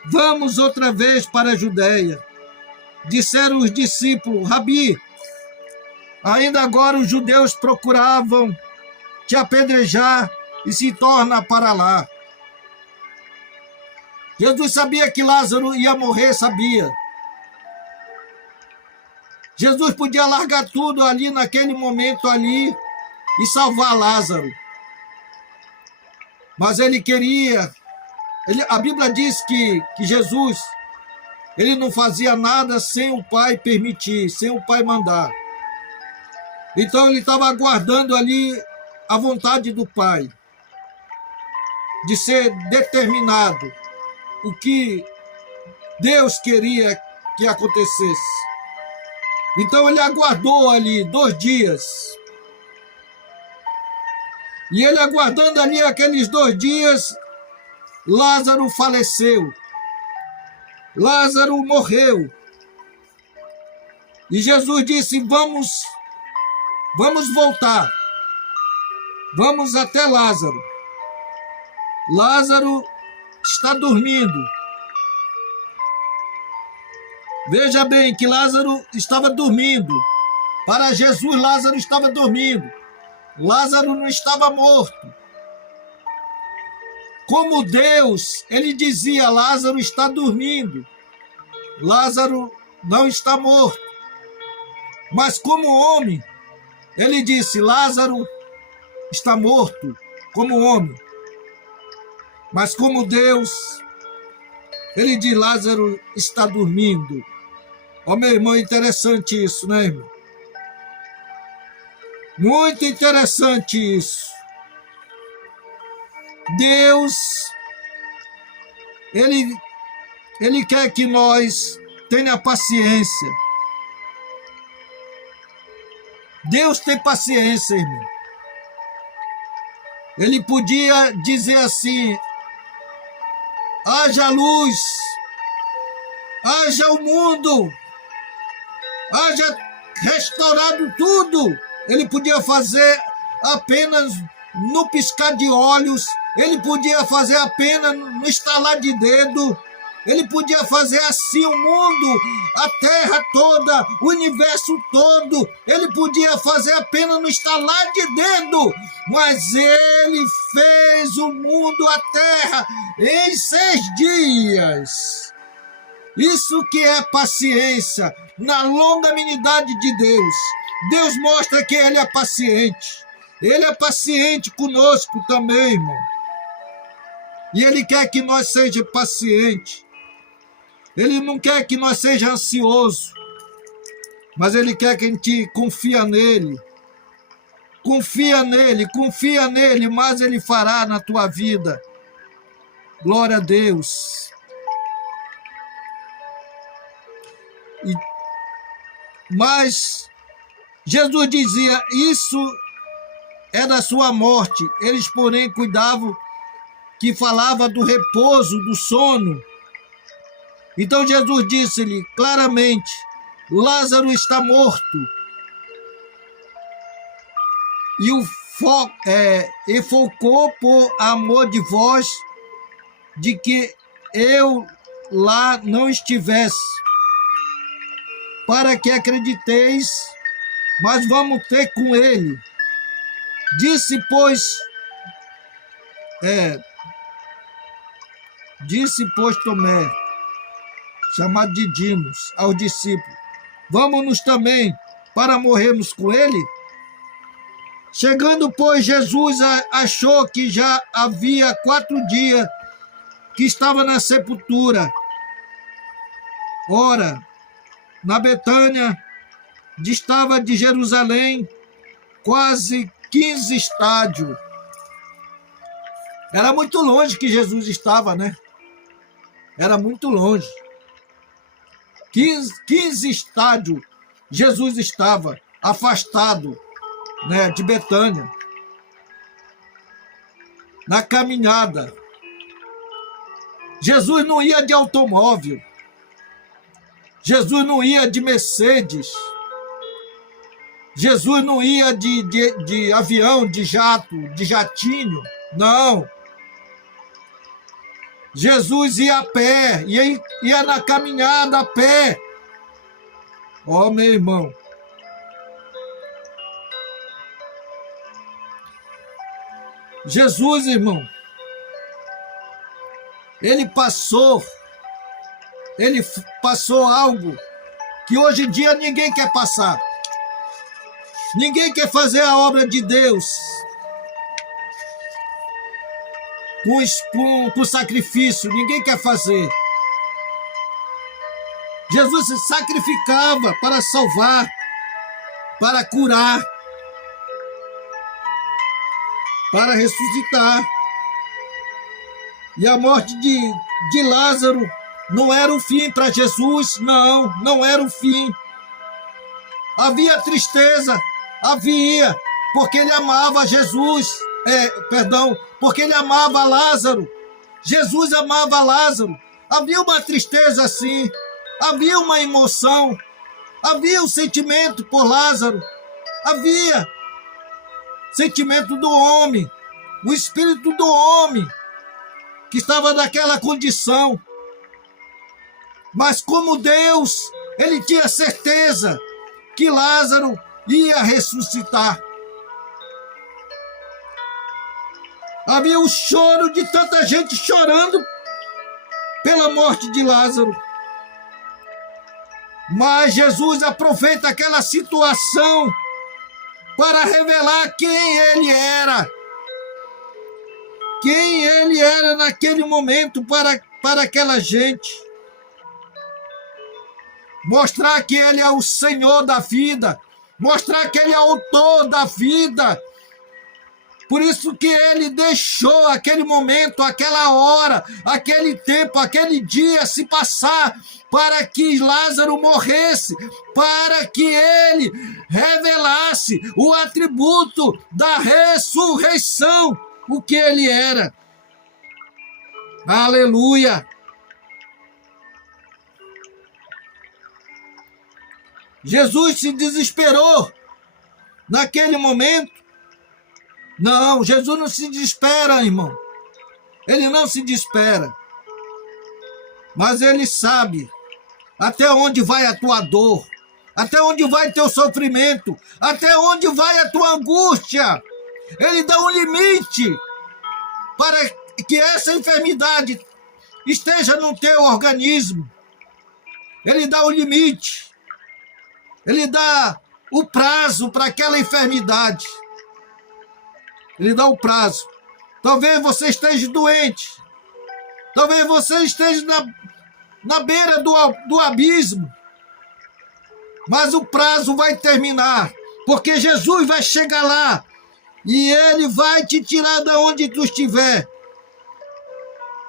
vamos outra vez para a Judeia. Disseram os discípulos: Rabi, ainda agora os judeus procuravam te apedrejar e se torna para lá. Jesus sabia que Lázaro ia morrer, sabia. Jesus podia largar tudo ali naquele momento ali e salvar Lázaro. Mas ele queria. A Bíblia diz que Jesus, ele não fazia nada sem o Pai permitir, sem o Pai mandar. Então ele estava aguardando ali a vontade do Pai. de ser determinado o que Deus queria que acontecesse. Então ele aguardou ali 2 dias. E ele aguardando ali aqueles 2 dias, Lázaro faleceu. Lázaro morreu. E Jesus disse: vamos voltar. Vamos até Lázaro. Lázaro está dormindo. Veja bem que Lázaro estava dormindo. Para Jesus, Lázaro estava dormindo. Lázaro não estava morto. Como Deus, ele dizia: Lázaro está dormindo. Lázaro não está morto. Mas como homem, ele disse: Lázaro está morto como homem. Mas como Deus, ele diz: Lázaro está dormindo. Ó, meu irmão, interessante isso, né, irmão? Muito interessante isso. Deus, ele quer que nós tenha paciência. Deus tem paciência, irmão. Ele podia dizer assim: haja luz, haja o mundo, haja restaurado tudo. Ele podia fazer apenas no piscar de olhos, ele podia fazer apenas no estalar de dedo, ele podia fazer assim o mundo, a terra toda, o universo todo, ele podia fazer apenas no estalar de dedo, mas ele fez o mundo, a terra, em 6 dias. Isso que é paciência, na longanimidade de Deus. Deus mostra que ele é paciente. Ele é paciente conosco também, irmão. E ele quer que nós sejamos pacientes. Ele não quer que nós sejamos ansiosos, mas ele quer que a gente confia nele. Confia nele, mas ele fará na tua vida. Glória a Deus. Mas Jesus dizia: isso é da sua morte. Eles, porém, cuidavam que falava do repouso, do sono. Então Jesus disse-lhe claramente: Lázaro está morto. E focou por amor de vós, de que eu lá não estivesse, para que acrediteis, mas vamos ter com ele. Disse, pois Tomé, chamado de Dimos, aos discípulos: vamos-nos também para morrermos com ele? Chegando, pois, Jesus achou que já havia 4 dias que estava na sepultura. Ora, na Betânia, distava de Jerusalém quase 15 estádios. Era muito longe que Jesus estava, né? Era muito longe. 15 estádios Jesus estava afastado, né, de Betânia, na caminhada. Jesus não ia de automóvel. Jesus não ia de Mercedes. Jesus não ia de avião, de jato, de jatinho. Não. Jesus ia a pé, ia na caminhada a pé. Ó, meu irmão. Jesus, irmão, ele passou algo que hoje em dia ninguém quer passar. Ninguém quer fazer a obra de Deus com sacrifício. Ninguém quer fazer. Jesus se sacrificava para salvar, para curar, para ressuscitar. E a morte de Lázaro não era o fim para Jesus, não era o fim. Havia tristeza, havia, porque ele amava Jesus, porque ele amava Lázaro. Jesus amava Lázaro. Havia uma tristeza sim, havia uma emoção, havia um sentimento por Lázaro, havia sentimento do homem, o espírito do homem que estava naquela condição. Mas como Deus, ele tinha certeza que Lázaro ia ressuscitar. Havia o choro de tanta gente chorando pela morte de Lázaro. Mas Jesus aproveita aquela situação para revelar quem ele era. Quem ele era naquele momento para aquela gente. Mostrar que ele é o Senhor da vida. Mostrar que ele é o autor da vida. Por isso que ele deixou aquele momento, aquela hora, aquele tempo, aquele dia se passar para que Lázaro morresse, para que ele revelasse o atributo da ressurreição, o que ele era. Aleluia! Jesus se desesperou naquele momento. Não, Jesus não se desespera, irmão. Ele não se desespera. Mas ele sabe até onde vai a tua dor, até onde vai teu sofrimento, até onde vai a tua angústia. Ele dá um limite para que essa enfermidade esteja no teu organismo. Ele dá o limite. Ele dá o prazo para aquela enfermidade. Ele dá o prazo. Talvez você esteja doente. Talvez você esteja na beira do abismo. Mas o prazo vai terminar. Porque Jesus vai chegar lá. E ele vai te tirar de onde tu estiver.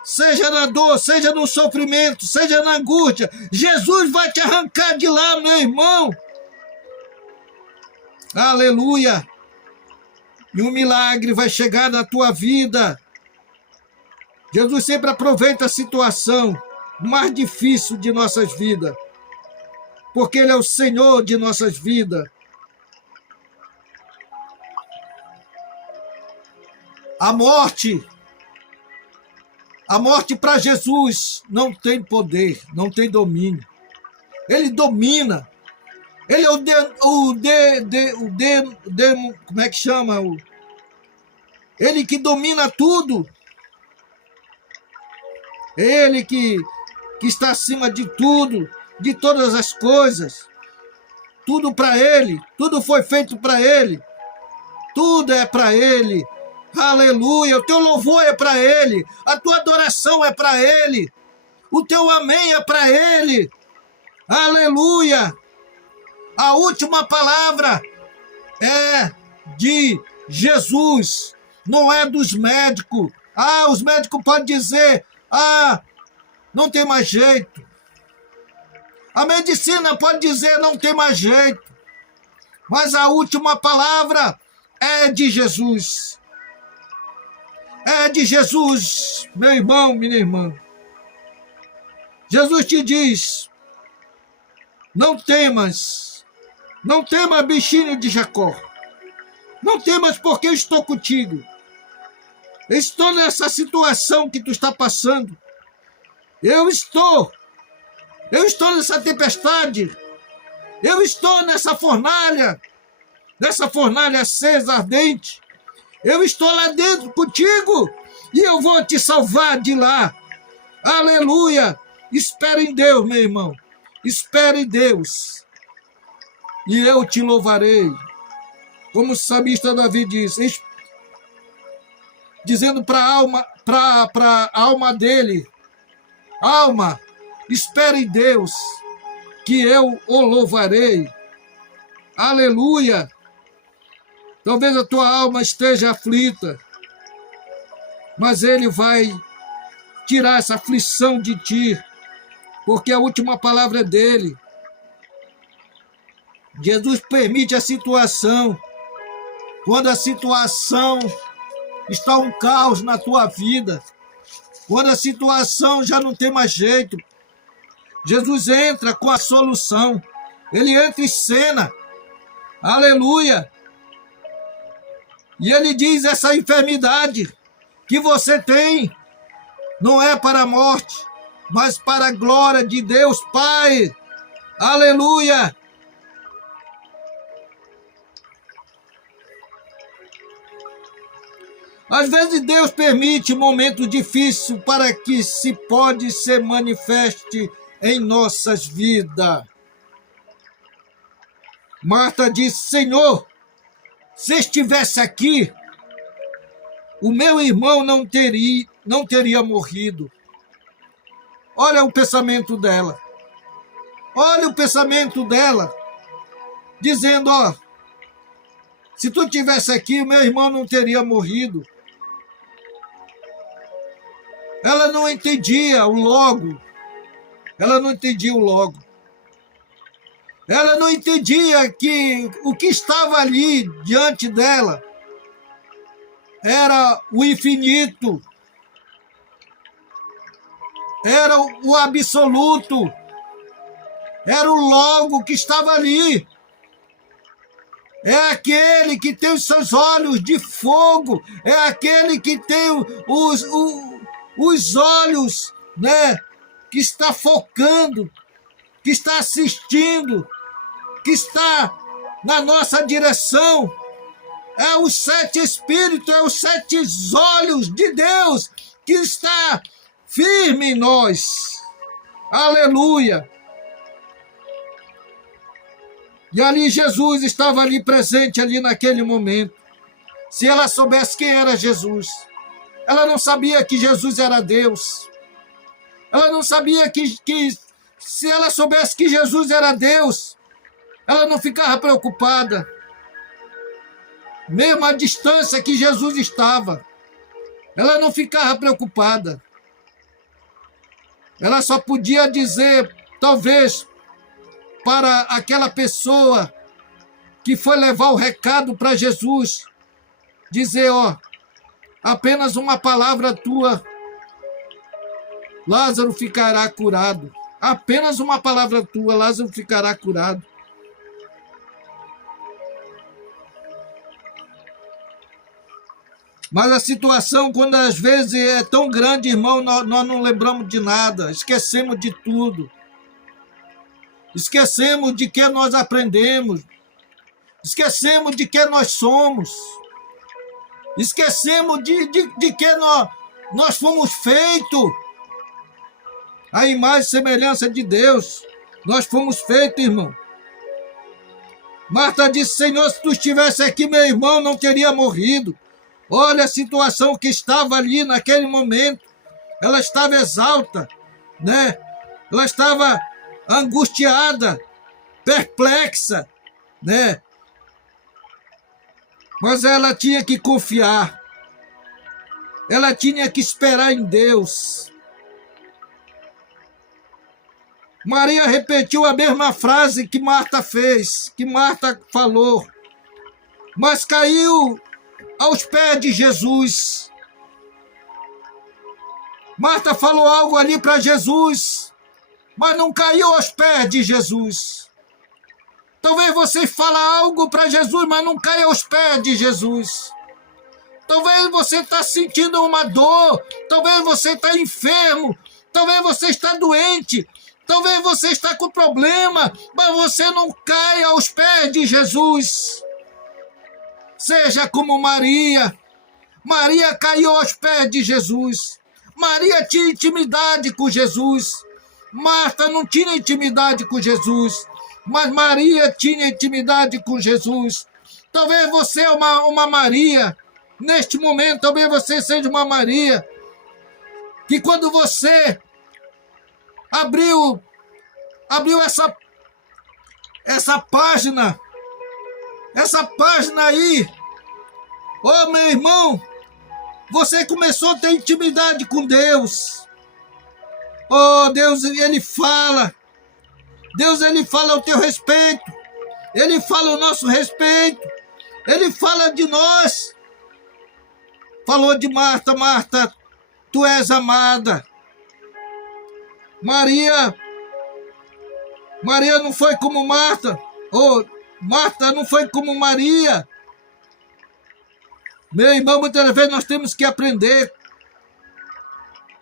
Seja na dor, seja no sofrimento, seja na angústia. Jesus vai te arrancar de lá, meu irmão. Aleluia. E um milagre vai chegar na tua vida. Jesus sempre aproveita a situação mais difícil de nossas vidas. Porque ele é o Senhor de nossas vidas. A morte para Jesus não tem poder, não tem domínio. Ele domina. Ele é como é que chama? Ele que domina tudo. Ele que está acima de tudo, de todas as coisas. Tudo para ele, tudo foi feito para ele. Tudo é para ele. Aleluia, o teu louvor é para ele. A tua adoração é para ele. O teu amém é para ele. Aleluia. A última palavra é de Jesus, não é dos médicos. Os médicos podem dizer, não tem mais jeito. A medicina pode dizer, não tem mais jeito. Mas a última palavra é de Jesus. É de Jesus, meu irmão, minha irmã. Jesus te diz, não temas, bichinho de Jacó. Não temas, porque eu estou contigo. Eu estou nessa situação que tu está passando. Eu estou nessa tempestade. Eu estou nessa fornalha acesa, ardente. Eu estou lá dentro contigo e eu vou te salvar de lá. Aleluia! Espere em Deus, meu irmão. Espere em Deus. E eu te louvarei. Como o salmista Davi diz, dizendo para a alma dele, alma, espere em Deus, que eu o louvarei. Aleluia! Talvez a tua alma esteja aflita, mas ele vai tirar essa aflição de ti, porque a última palavra é dele. Jesus permite a situação, quando a situação está um caos na tua vida, quando a situação já não tem mais jeito, Jesus entra com a solução, ele entra em cena, aleluia, e ele diz: essa enfermidade que você tem não é para a morte, mas para a glória de Deus Pai, aleluia. Às vezes Deus permite momentos difíceis para que se manifeste em nossas vidas. Marta disse: Senhor, se estivesse aqui, o meu irmão não teria morrido. Olha o pensamento dela. Olha o pensamento dela, dizendo: ó, se tu estivesse aqui, o meu irmão não teria morrido. Ela não entendia o logo. Ela não entendia o logo. Ela não entendia que o que estava ali diante dela era o infinito, era o absoluto, era o logo que estava ali. É aquele que tem os seus olhos de fogo, é aquele que tem os olhos, né, que está focando, que está assistindo, que está na nossa direção. É os 7 Espíritos, é os 7 olhos de Deus que está firme em nós. Aleluia! E ali Jesus estava ali presente, ali naquele momento. Se ela soubesse quem era Jesus, ela não sabia que Jesus era Deus. Ela não sabia que se ela soubesse que Jesus era Deus, ela não ficava preocupada. Mesmo à distância que Jesus estava, ela não ficava preocupada. Ela só podia dizer, talvez, para aquela pessoa que foi levar o recado para Jesus, dizer: ó, apenas uma palavra tua, Lázaro ficará curado. Apenas uma palavra tua, Lázaro ficará curado. Mas a situação, quando às vezes é tão grande, irmão, nós não lembramos de nada, esquecemos de tudo. Esquecemos de que nós aprendemos. Esquecemos de que nós somos. Esquecemos de que nós fomos feitos à imagem e semelhança de Deus. Nós fomos feitos, irmão. Marta disse: Senhor, se tu estivesse aqui, meu irmão não teria morrido. Olha a situação que estava ali naquele momento. Ela estava exalta, né? Ela estava angustiada, perplexa, né? Mas ela tinha que confiar. Ela tinha que esperar em Deus. Maria repetiu a mesma frase que Marta fez, que Marta falou, mas caiu aos pés de Jesus. Marta falou algo ali para Jesus, mas não caiu aos pés de Jesus. Talvez você fale algo para Jesus, mas não caia aos pés de Jesus. Talvez você está sentindo uma dor, talvez você está enfermo, talvez você está doente, talvez você está com problema, mas você não caia aos pés de Jesus. Seja como Maria. Maria caiu aos pés de Jesus. Maria tinha intimidade com Jesus. Marta não tinha intimidade com Jesus, mas Maria tinha intimidade com Jesus. Talvez você é uma Maria. Neste momento, talvez você seja uma Maria, que quando você abriu essa página aí, ô meu irmão, você começou a ter intimidade com Deus. Oh, Deus, Ele fala. Deus, Ele fala ao teu respeito. Ele fala ao nosso respeito. Ele fala de nós. Falou de Marta, Marta, tu és amada. Maria não foi como Marta. Oh, Marta não foi como Maria. Meu irmão, muitas vezes nós temos que aprender.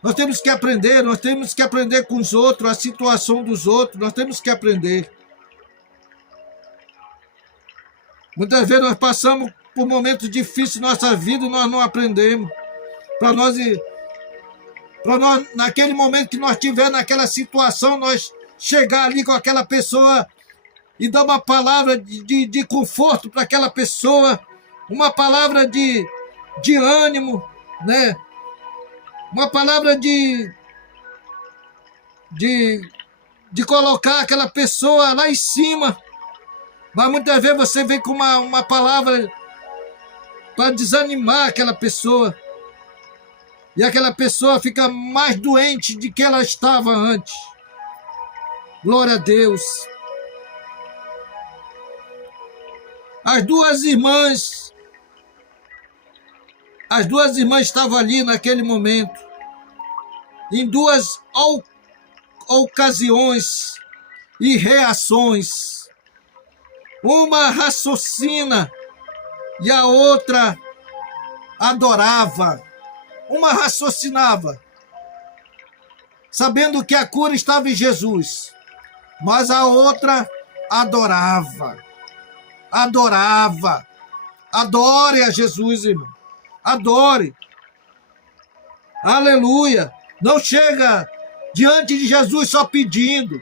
Nós temos que aprender com os outros, a situação dos outros, nós temos que aprender. Muitas vezes nós passamos por momentos difíceis na nossa vida e nós não aprendemos. Para nós, naquele momento que nós tivermos naquela situação, nós chegar ali com aquela pessoa e dar uma palavra de conforto para aquela pessoa, uma palavra de ânimo, né? Uma palavra de colocar aquela pessoa lá em cima. Mas muitas vezes você vem com uma palavra para desanimar aquela pessoa. E aquela pessoa fica mais doente do que ela estava antes. Glória a Deus. As duas irmãs estavam ali naquele momento, em duas ocasiões e reações. Uma raciocina e a outra adorava. Uma raciocinava, sabendo que a cura estava em Jesus, mas a outra adorava. Adorava. Adore a Jesus, irmão. Adore. Aleluia. Não chega diante de Jesus só pedindo,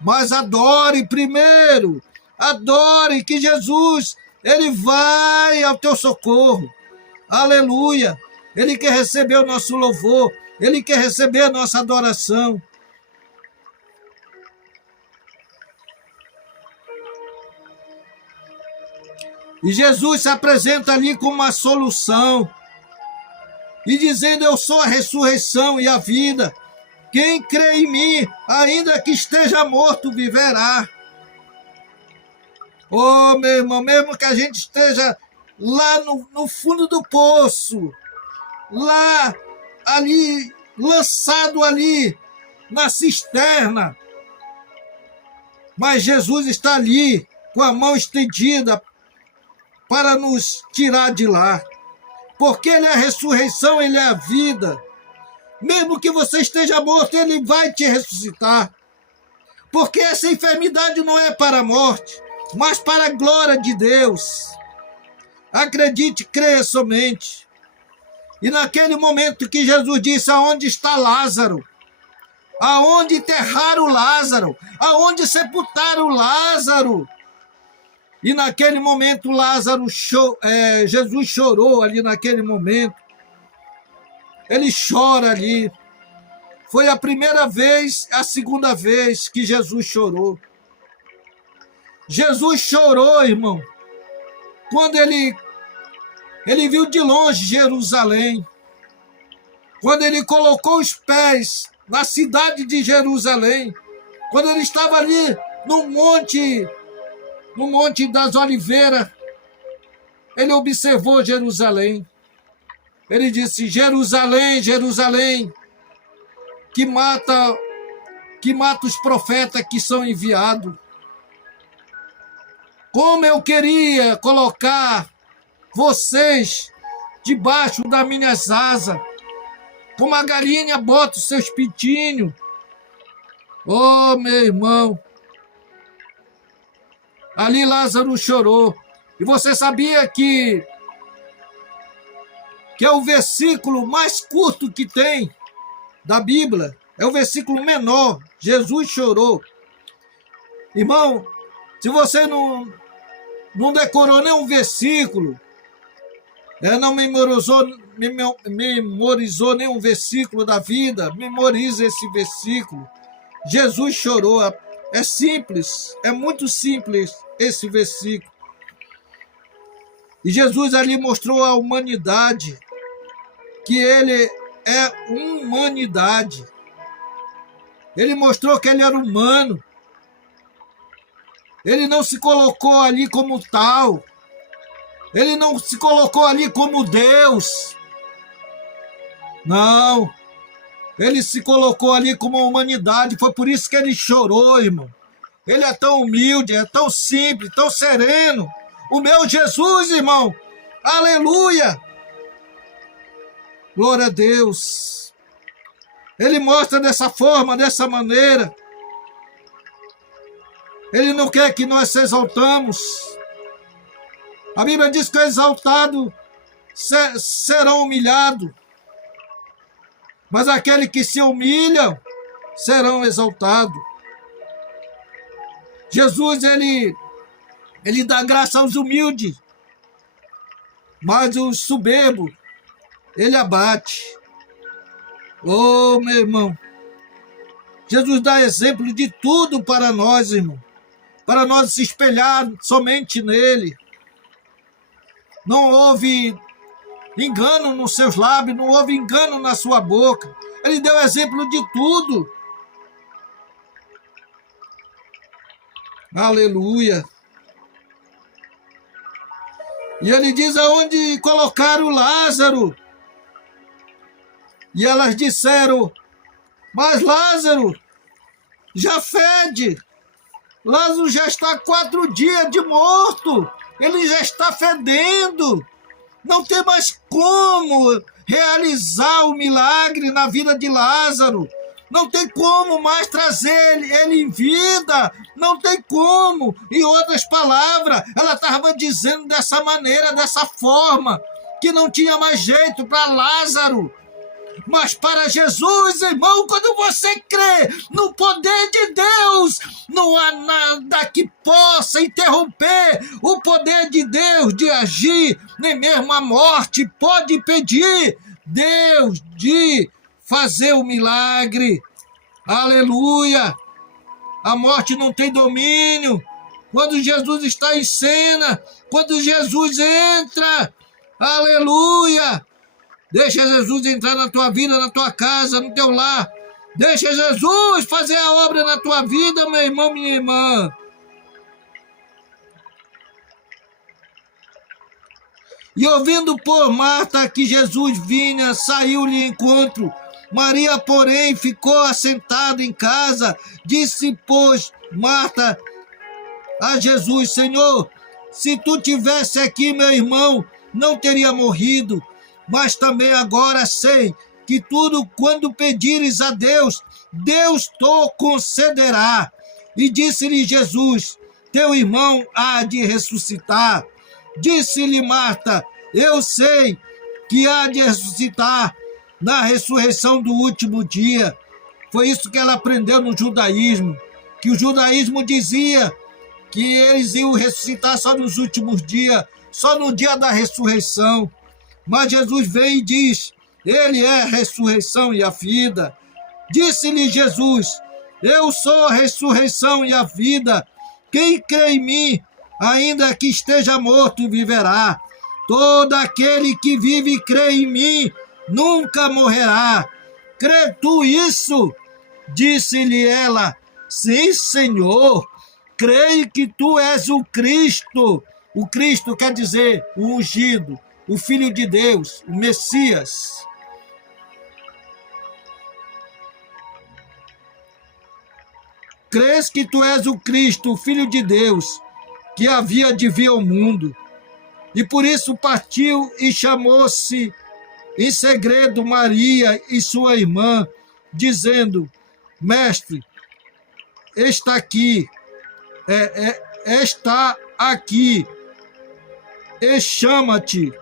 mas adore primeiro. Adore que Jesus, Ele vai ao teu socorro. Aleluia. Ele quer receber o nosso louvor. Ele quer receber a nossa adoração. E Jesus se apresenta ali com uma solução. E dizendo, eu sou a ressurreição e a vida. Quem crê em mim, ainda que esteja morto, viverá. Oh, meu irmão, mesmo que a gente esteja lá no fundo do poço, lá, ali, lançado ali, na cisterna, mas Jesus está ali, com a mão estendida, para nos tirar de lá. Porque Ele é a ressurreição, Ele é a vida. Mesmo que você esteja morto, Ele vai te ressuscitar. Porque essa enfermidade não é para a morte, mas para a glória de Deus. Acredite, creia somente. E naquele momento que Jesus disse, aonde está Lázaro? Aonde enterraram Lázaro? Aonde sepultaram Lázaro? E naquele momento Jesus chorou ali naquele momento. Ele chora ali. Foi a primeira vez, a segunda vez que Jesus chorou. Jesus chorou, irmão, quando ele viu de longe Jerusalém. Quando ele colocou os pés na cidade de Jerusalém. Quando ele estava ali no Monte das Oliveiras, ele observou Jerusalém. Ele disse, Jerusalém, Jerusalém, que mata os profetas que são enviados. Como eu queria colocar vocês debaixo das minhas asas, como a galinha bota os seus pintinhos. Oh, meu irmão, ali Lázaro chorou. E você sabia que é o versículo mais curto que tem da Bíblia? É o versículo menor. Jesus chorou. Irmão, se você não decorou nenhum versículo, não memorizou nenhum versículo da vida, memorize esse versículo. Jesus chorou. É simples, é muito simples esse versículo. E Jesus ali mostrou a humanidade, que Ele é humanidade. Ele mostrou que ele era humano. Ele não se colocou ali como tal. Ele não se colocou ali como Deus. Não. Ele se colocou ali como a humanidade. Foi por isso que ele chorou, irmão. Ele é tão humilde, é tão simples, tão sereno. O meu Jesus, irmão. Aleluia. Glória a Deus. Ele mostra dessa forma, dessa maneira. Ele não quer que nós se exaltamos. A Bíblia diz que o exaltado serão humilhados. Mas aqueles que se humilham serão exaltados. Jesus, ele dá graça aos humildes. Mas os soberbos, ele abate. Oh, meu irmão. Jesus dá exemplo de tudo para nós, irmão. Para nós se espelhar somente nele. Não houve engano nos seus lábios, não houve engano na sua boca. Ele deu exemplo de tudo. Aleluia. E ele diz aonde colocaram Lázaro. E elas disseram, mas Lázaro já fede. Lázaro já está 4 dias de morto. Ele já está fedendo. Não tem mais como realizar o milagre na vida de Lázaro. Não tem como mais trazer ele em vida. Não tem como. Em outras palavras, ela estava dizendo dessa maneira, dessa forma, que não tinha mais jeito para Lázaro. Mas para Jesus, irmão, quando você crê no poder de Deus, não há nada que possa interromper o poder de Deus de agir, nem mesmo a morte pode impedir Deus de fazer o milagre. Aleluia! A morte não tem domínio. Quando Jesus está em cena, quando Jesus entra, aleluia! Deixa Jesus entrar na tua vida, na tua casa, no teu lar. Deixa Jesus fazer a obra na tua vida, meu irmão, minha irmã. E ouvindo por Marta que Jesus vinha, saiu-lhe ao encontro. Maria, porém, ficou assentada em casa. Disse, pois, Marta a Jesus, Senhor, se tu tivesse aqui, meu irmão, não teria morrido. Mas também agora sei que tudo quando pedires a Deus, Deus te concederá. E disse-lhe Jesus, teu irmão há de ressuscitar. Disse-lhe Marta, eu sei que há de ressuscitar na ressurreição do último dia. Foi isso que ela aprendeu no judaísmo, que o judaísmo dizia que eles iam ressuscitar só nos últimos dias, só no dia da ressurreição. Mas Jesus vem e diz, ele é a ressurreição e a vida. Disse-lhe Jesus, eu sou a ressurreição e a vida. Quem crê em mim, ainda que esteja morto, viverá. Todo aquele que vive e crê em mim, nunca morrerá. Crê tu isso? Disse-lhe ela, sim, Senhor. Creio que tu és o Cristo. O Cristo quer dizer o ungido, o Filho de Deus, o Messias. Crês que tu és o Cristo, o Filho de Deus, que havia de vir ao mundo. E por isso partiu e chamou-se em segredo Maria e sua irmã, dizendo, Mestre, está aqui, está aqui, e chama-te.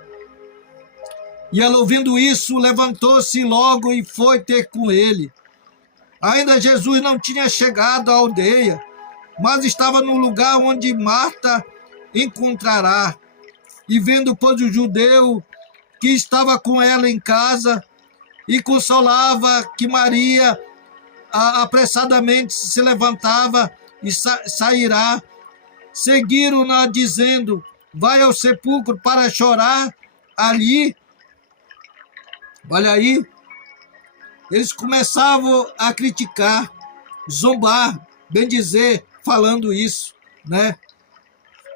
E ela, ouvindo isso, levantou-se logo e foi ter com ele. Ainda Jesus não tinha chegado à aldeia, mas estava no lugar onde Marta encontrará. E vendo, pois, o judeu que estava com ela em casa, e consolava que Maria apressadamente se levantava e sairá, seguiram-na dizendo, vai ao sepulcro para chorar ali. Olha aí, eles começavam a criticar. zombar, bem dizer, falando isso, né?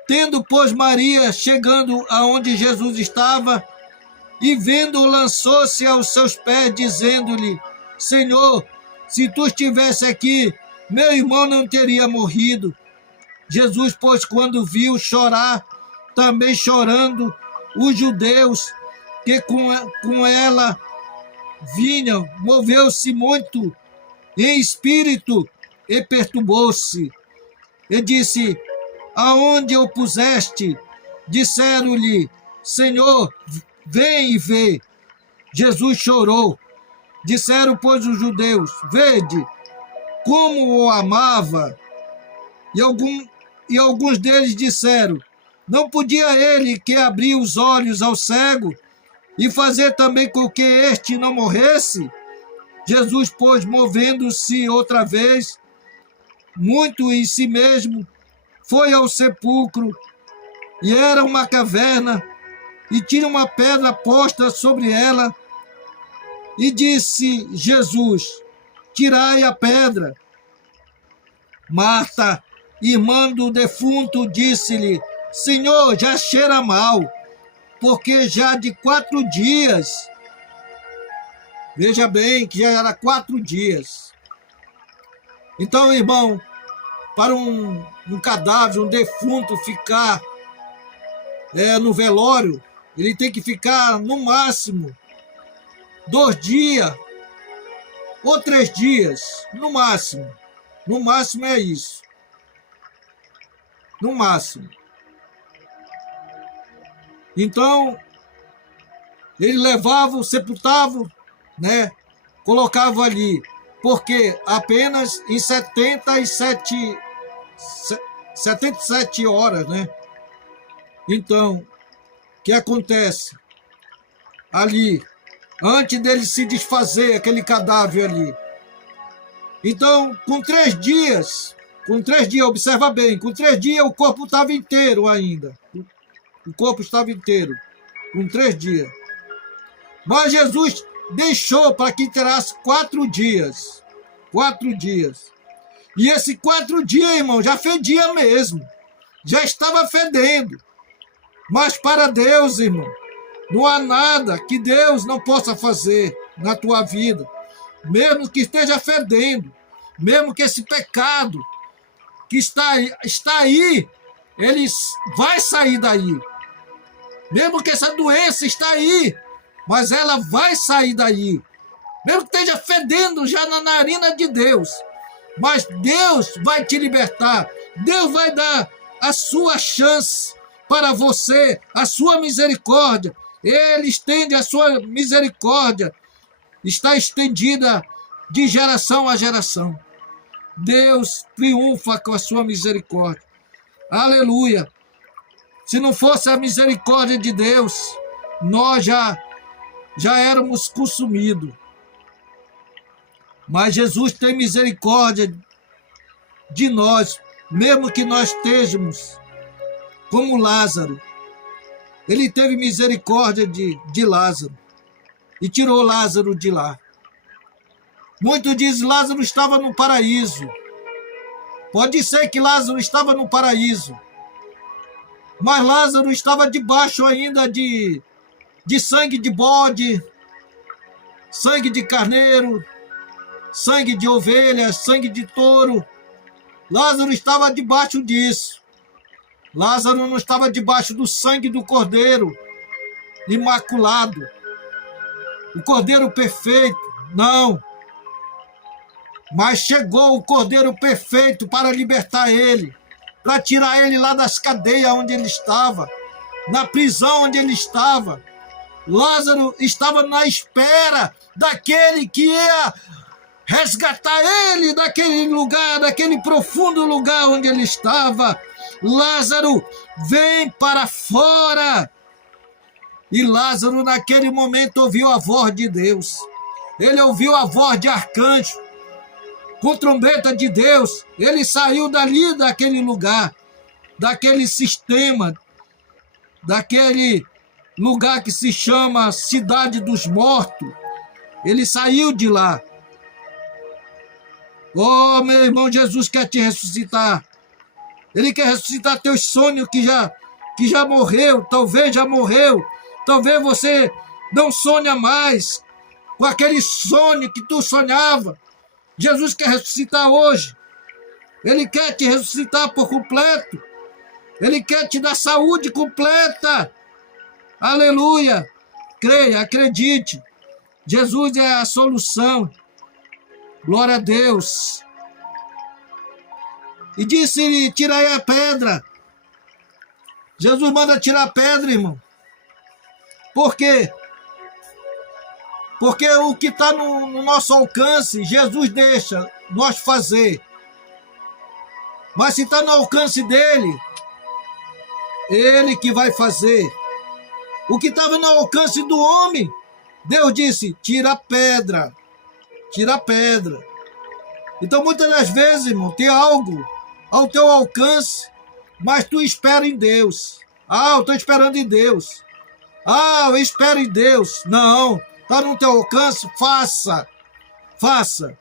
Tendo, pois, Maria chegando aonde Jesus estava, e vendo-o, lançou-se aos seus pés, dizendo-lhe: Senhor, se tu estivesse aqui, meu irmão não teria morrido. Jesus, pois, quando viu chorar, também chorando, os judeus que com ela vinham, moveu-se muito em espírito e perturbou-se. E disse: Aonde o puseste? Disseram-lhe: Senhor, vem e vê. Jesus chorou. Disseram, pois, os judeus: Vede como o amava. E alguns deles disseram: Não podia ele que abrir os olhos ao cego e fazer também com que este não morresse? Jesus, pois, movendo-se outra vez, muito em si mesmo, foi ao sepulcro, e era uma caverna, e tinha uma pedra posta sobre ela, e disse Jesus: Tirai a pedra. Marta, irmã do defunto, disse-lhe: Senhor, já cheira mal, porque já de 4 dias. Veja bem que já era 4 dias. Então, irmão, para um cadáver, um defunto ficar no velório, ele tem que ficar no máximo 2 dias ou 3 dias, no máximo. No máximo é isso. No máximo. Então, ele levava, sepultava, né? Colocava ali, porque apenas em 77 horas, né? Então, o que acontece? Ali, antes dele se desfazer, aquele cadáver ali. Então, com 3 dias, observa bem, com 3 dias o corpo estava inteiro ainda. O corpo estava inteiro, com 3 dias. Mas Jesus deixou para que entrasse 4 dias. 4 dias. E esse 4 dias, irmão, já fedia mesmo. Já estava fedendo. Mas para Deus, irmão, não há nada que Deus não possa fazer na tua vida. Mesmo que esteja fedendo, mesmo que esse pecado que está aí, ele vai sair daí. Mesmo que essa doença está aí, mas ela vai sair daí. Mesmo que esteja fedendo já na narina de Deus, mas Deus vai te libertar. Deus vai dar a sua chance para você, a sua misericórdia. Ele estende a sua misericórdia. Está estendida de geração a geração. Deus triunfa com a sua misericórdia. Aleluia. Se não fosse a misericórdia de Deus, nós já éramos consumidos. Mas Jesus tem misericórdia de nós, mesmo que nós estejamos como Lázaro. Ele teve misericórdia de Lázaro e tirou Lázaro de lá. Muitos dizem que Lázaro estava no paraíso. Pode ser que Lázaro estava no paraíso, mas Lázaro estava debaixo ainda de sangue de bode, sangue de carneiro, sangue de ovelha, sangue de touro. Lázaro estava debaixo disso. Lázaro não estava debaixo do sangue do Cordeiro imaculado, o Cordeiro perfeito, não. Mas chegou o Cordeiro perfeito para libertar ele, para tirar ele lá das cadeias onde ele estava, na prisão onde ele estava. Lázaro estava na espera daquele que ia resgatar ele daquele lugar, daquele profundo lugar onde ele estava. Lázaro, vem para fora! E Lázaro, naquele momento, ouviu a voz de Deus. Ele ouviu a voz de arcanjo, com trombeta de Deus. Ele saiu dali, daquele lugar, daquele sistema, daquele lugar que se chama Cidade dos Mortos. Ele saiu de lá. Oh, meu irmão, Jesus quer te ressuscitar. Ele quer ressuscitar teus sonhos que já morreu, talvez já morreu. Talvez você não sonha mais com aquele sonho que tu sonhava. Jesus quer ressuscitar hoje. Ele quer te ressuscitar por completo. Ele quer te dar saúde completa. Aleluia. Creia, acredite. Jesus é a solução. Glória a Deus. E disse-lhe, tirai a pedra. Jesus manda tirar a pedra, irmão. Por quê? Porque o que está no nosso alcance, Jesus deixa nós fazer. Mas se está no alcance dele, ele que vai fazer. O que estava no alcance do homem, Deus disse, tira a pedra. Tira a pedra. Então, muitas das vezes, irmão, tem algo ao teu alcance, mas tu espera em Deus. Ah, eu estou esperando em Deus. Ah, eu espero em Deus. Não, está no teu alcance, faça. Faça.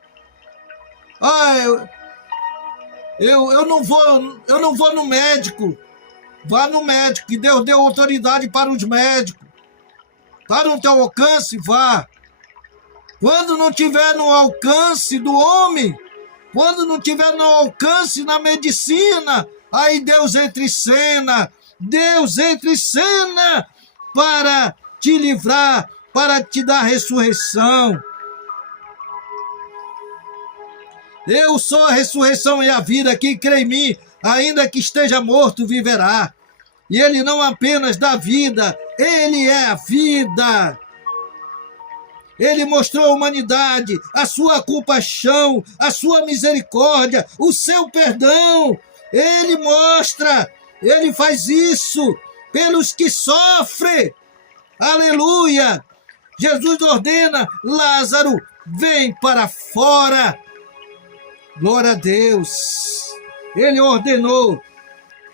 Ah, eu não vou no médico. Vá no médico, que Deus deu autoridade para os médicos. Está no teu alcance, vá. Quando não tiver no alcance do homem, quando não tiver no alcance na medicina, aí Deus entra em cena. Deus entra em cena para te livrar, para te dar ressurreição. Eu sou a ressurreição e a vida, quem crê em mim, ainda que esteja morto, viverá. E ele não apenas dá vida, ele é a vida. Ele mostrou à humanidade a sua compaixão, a sua misericórdia, o seu perdão. Ele mostra, ele faz isso pelos que sofrem. Aleluia! Jesus ordena, Lázaro, vem para fora. Glória a Deus. Ele ordenou.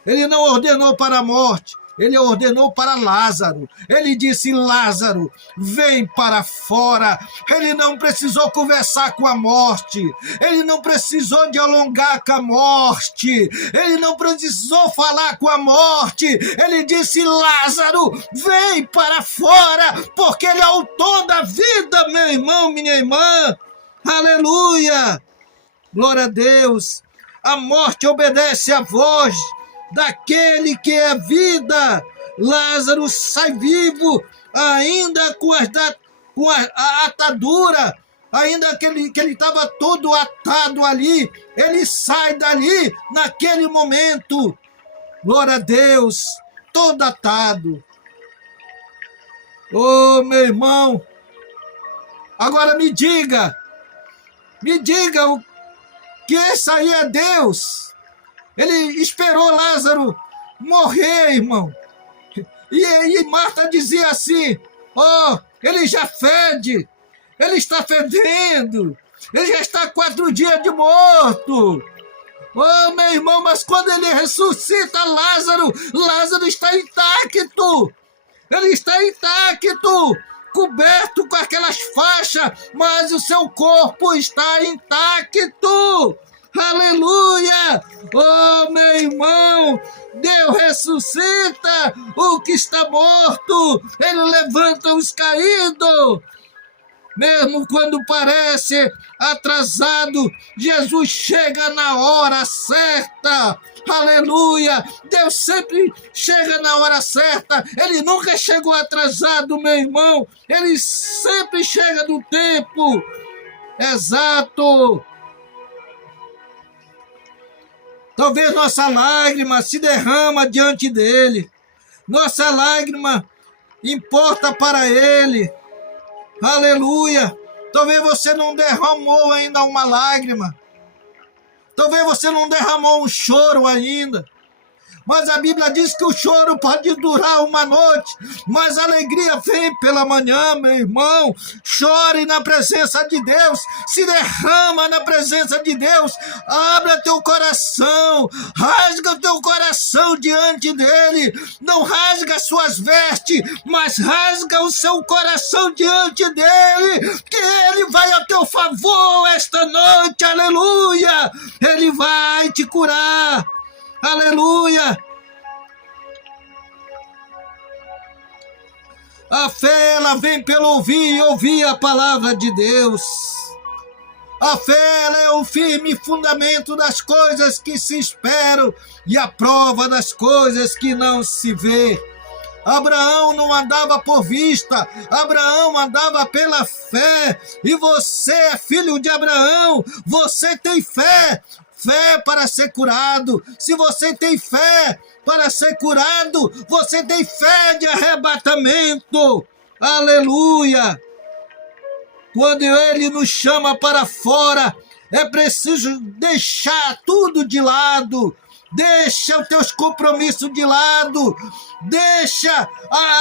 Ele não ordenou para a morte. Ele ordenou para Lázaro. Ele disse, Lázaro, vem para fora. Ele não precisou conversar com a morte. Ele não precisou dialogar com a morte. Ele não precisou falar com a morte. Ele disse, Lázaro, vem para fora, porque ele é o autor da vida, meu irmão, minha irmã. Aleluia. Glória a Deus. A morte obedece à voz daquele que é vida. Lázaro sai vivo, ainda com a atadura, ainda que ele estava todo atado ali, ele sai dali naquele momento. Glória a Deus, todo atado. Oh, meu irmão, agora me diga o que esse aí é Deus. Ele esperou Lázaro morrer, irmão. E Marta dizia assim, ele já fede, ele está fedendo, ele já está 4 dias de morto. Oh, meu irmão, mas quando ele ressuscita Lázaro está intacto. Ele está intacto, coberto com aquelas faixas, mas o seu corpo está intacto. Aleluia! Oh, meu irmão, Deus ressuscita o que está morto, ele levanta os caídos. Mesmo quando parece atrasado, Jesus chega na hora certa. Aleluia! Deus sempre chega na hora certa. Ele nunca chegou atrasado, meu irmão. Ele sempre chega no tempo exato. Talvez nossa lágrima se derrama diante dele. Nossa lágrima importa para ele. Aleluia! Talvez você não derramou ainda uma lágrima. Talvez você não derramou um choro ainda. mas a Bíblia diz que o choro pode durar uma noite, mas a alegria vem pela manhã, meu irmão. Chore na presença de Deus, se derrama na presença de Deus, abra teu coração, rasga o teu coração diante dele, não rasga as suas vestes, mas rasga o seu coração diante dele, que ele vai a teu favor esta noite, aleluia, ele vai te curar, aleluia. A fé, ela vem pelo ouvir e ouvir a palavra de Deus. A fé, ela é o firme fundamento das coisas que se esperam e a prova das coisas que não se vê. Abraão não andava por vista, Abraão andava pela fé, e você é filho de Abraão, você tem fé, fé para ser curado. Se você tem fé para ser curado, você tem fé de arrebatamento, aleluia. Quando ele nos chama para fora, é preciso deixar tudo de lado, deixa os teus compromissos de lado, deixa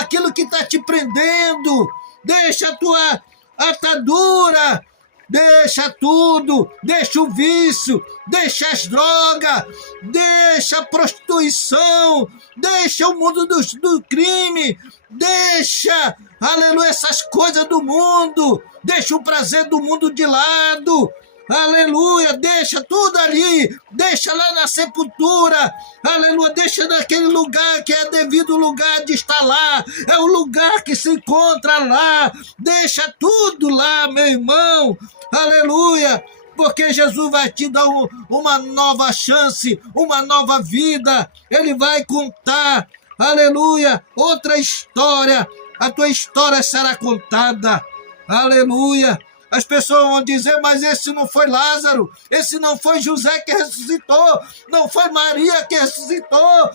aquilo que está te prendendo, deixa a tua atadura, deixa tudo, deixa o vício, deixa as drogas, deixa a prostituição, deixa o mundo do crime, deixa, aleluia, essas coisas do mundo, deixa o prazer do mundo de lado, aleluia, deixa tudo ali, deixa lá na sepultura, aleluia, deixa naquele lugar que é devido lugar de estar lá, é o lugar que se encontra lá, deixa tudo lá, meu irmão, aleluia, porque Jesus vai te dar uma nova chance, uma nova vida, ele vai contar, aleluia, outra história, a tua história será contada, aleluia. As pessoas vão dizer, mas esse não foi Lázaro, esse não foi José que ressuscitou, não foi Maria que ressuscitou,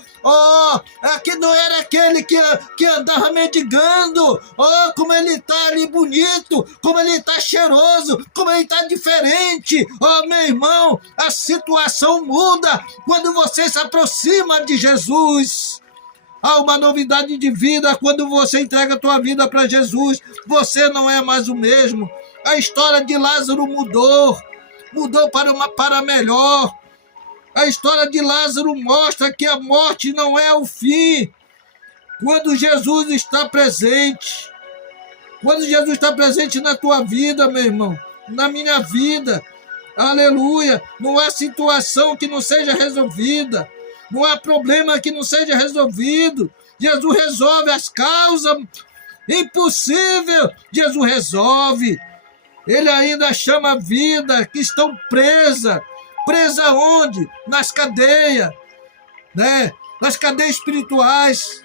aqui não era aquele que andava mendigando, como ele está ali bonito, como ele está cheiroso, como ele está diferente, meu irmão, a situação muda quando você se aproxima de Jesus. Há uma novidade de vida quando você entrega a tua vida para Jesus, você não é mais o mesmo. A história de Lázaro mudou para melhor. A história de Lázaro mostra que a morte não é o fim. Quando Jesus está presente, quando Jesus está presente na tua vida, meu irmão, na minha vida, aleluia, não há situação que não seja resolvida, não há problema que não seja resolvido. Jesus resolve as causas impossíveis, Jesus resolve. Ele ainda chama a vida que estão presa onde? Nas cadeias, né? Nas cadeias espirituais.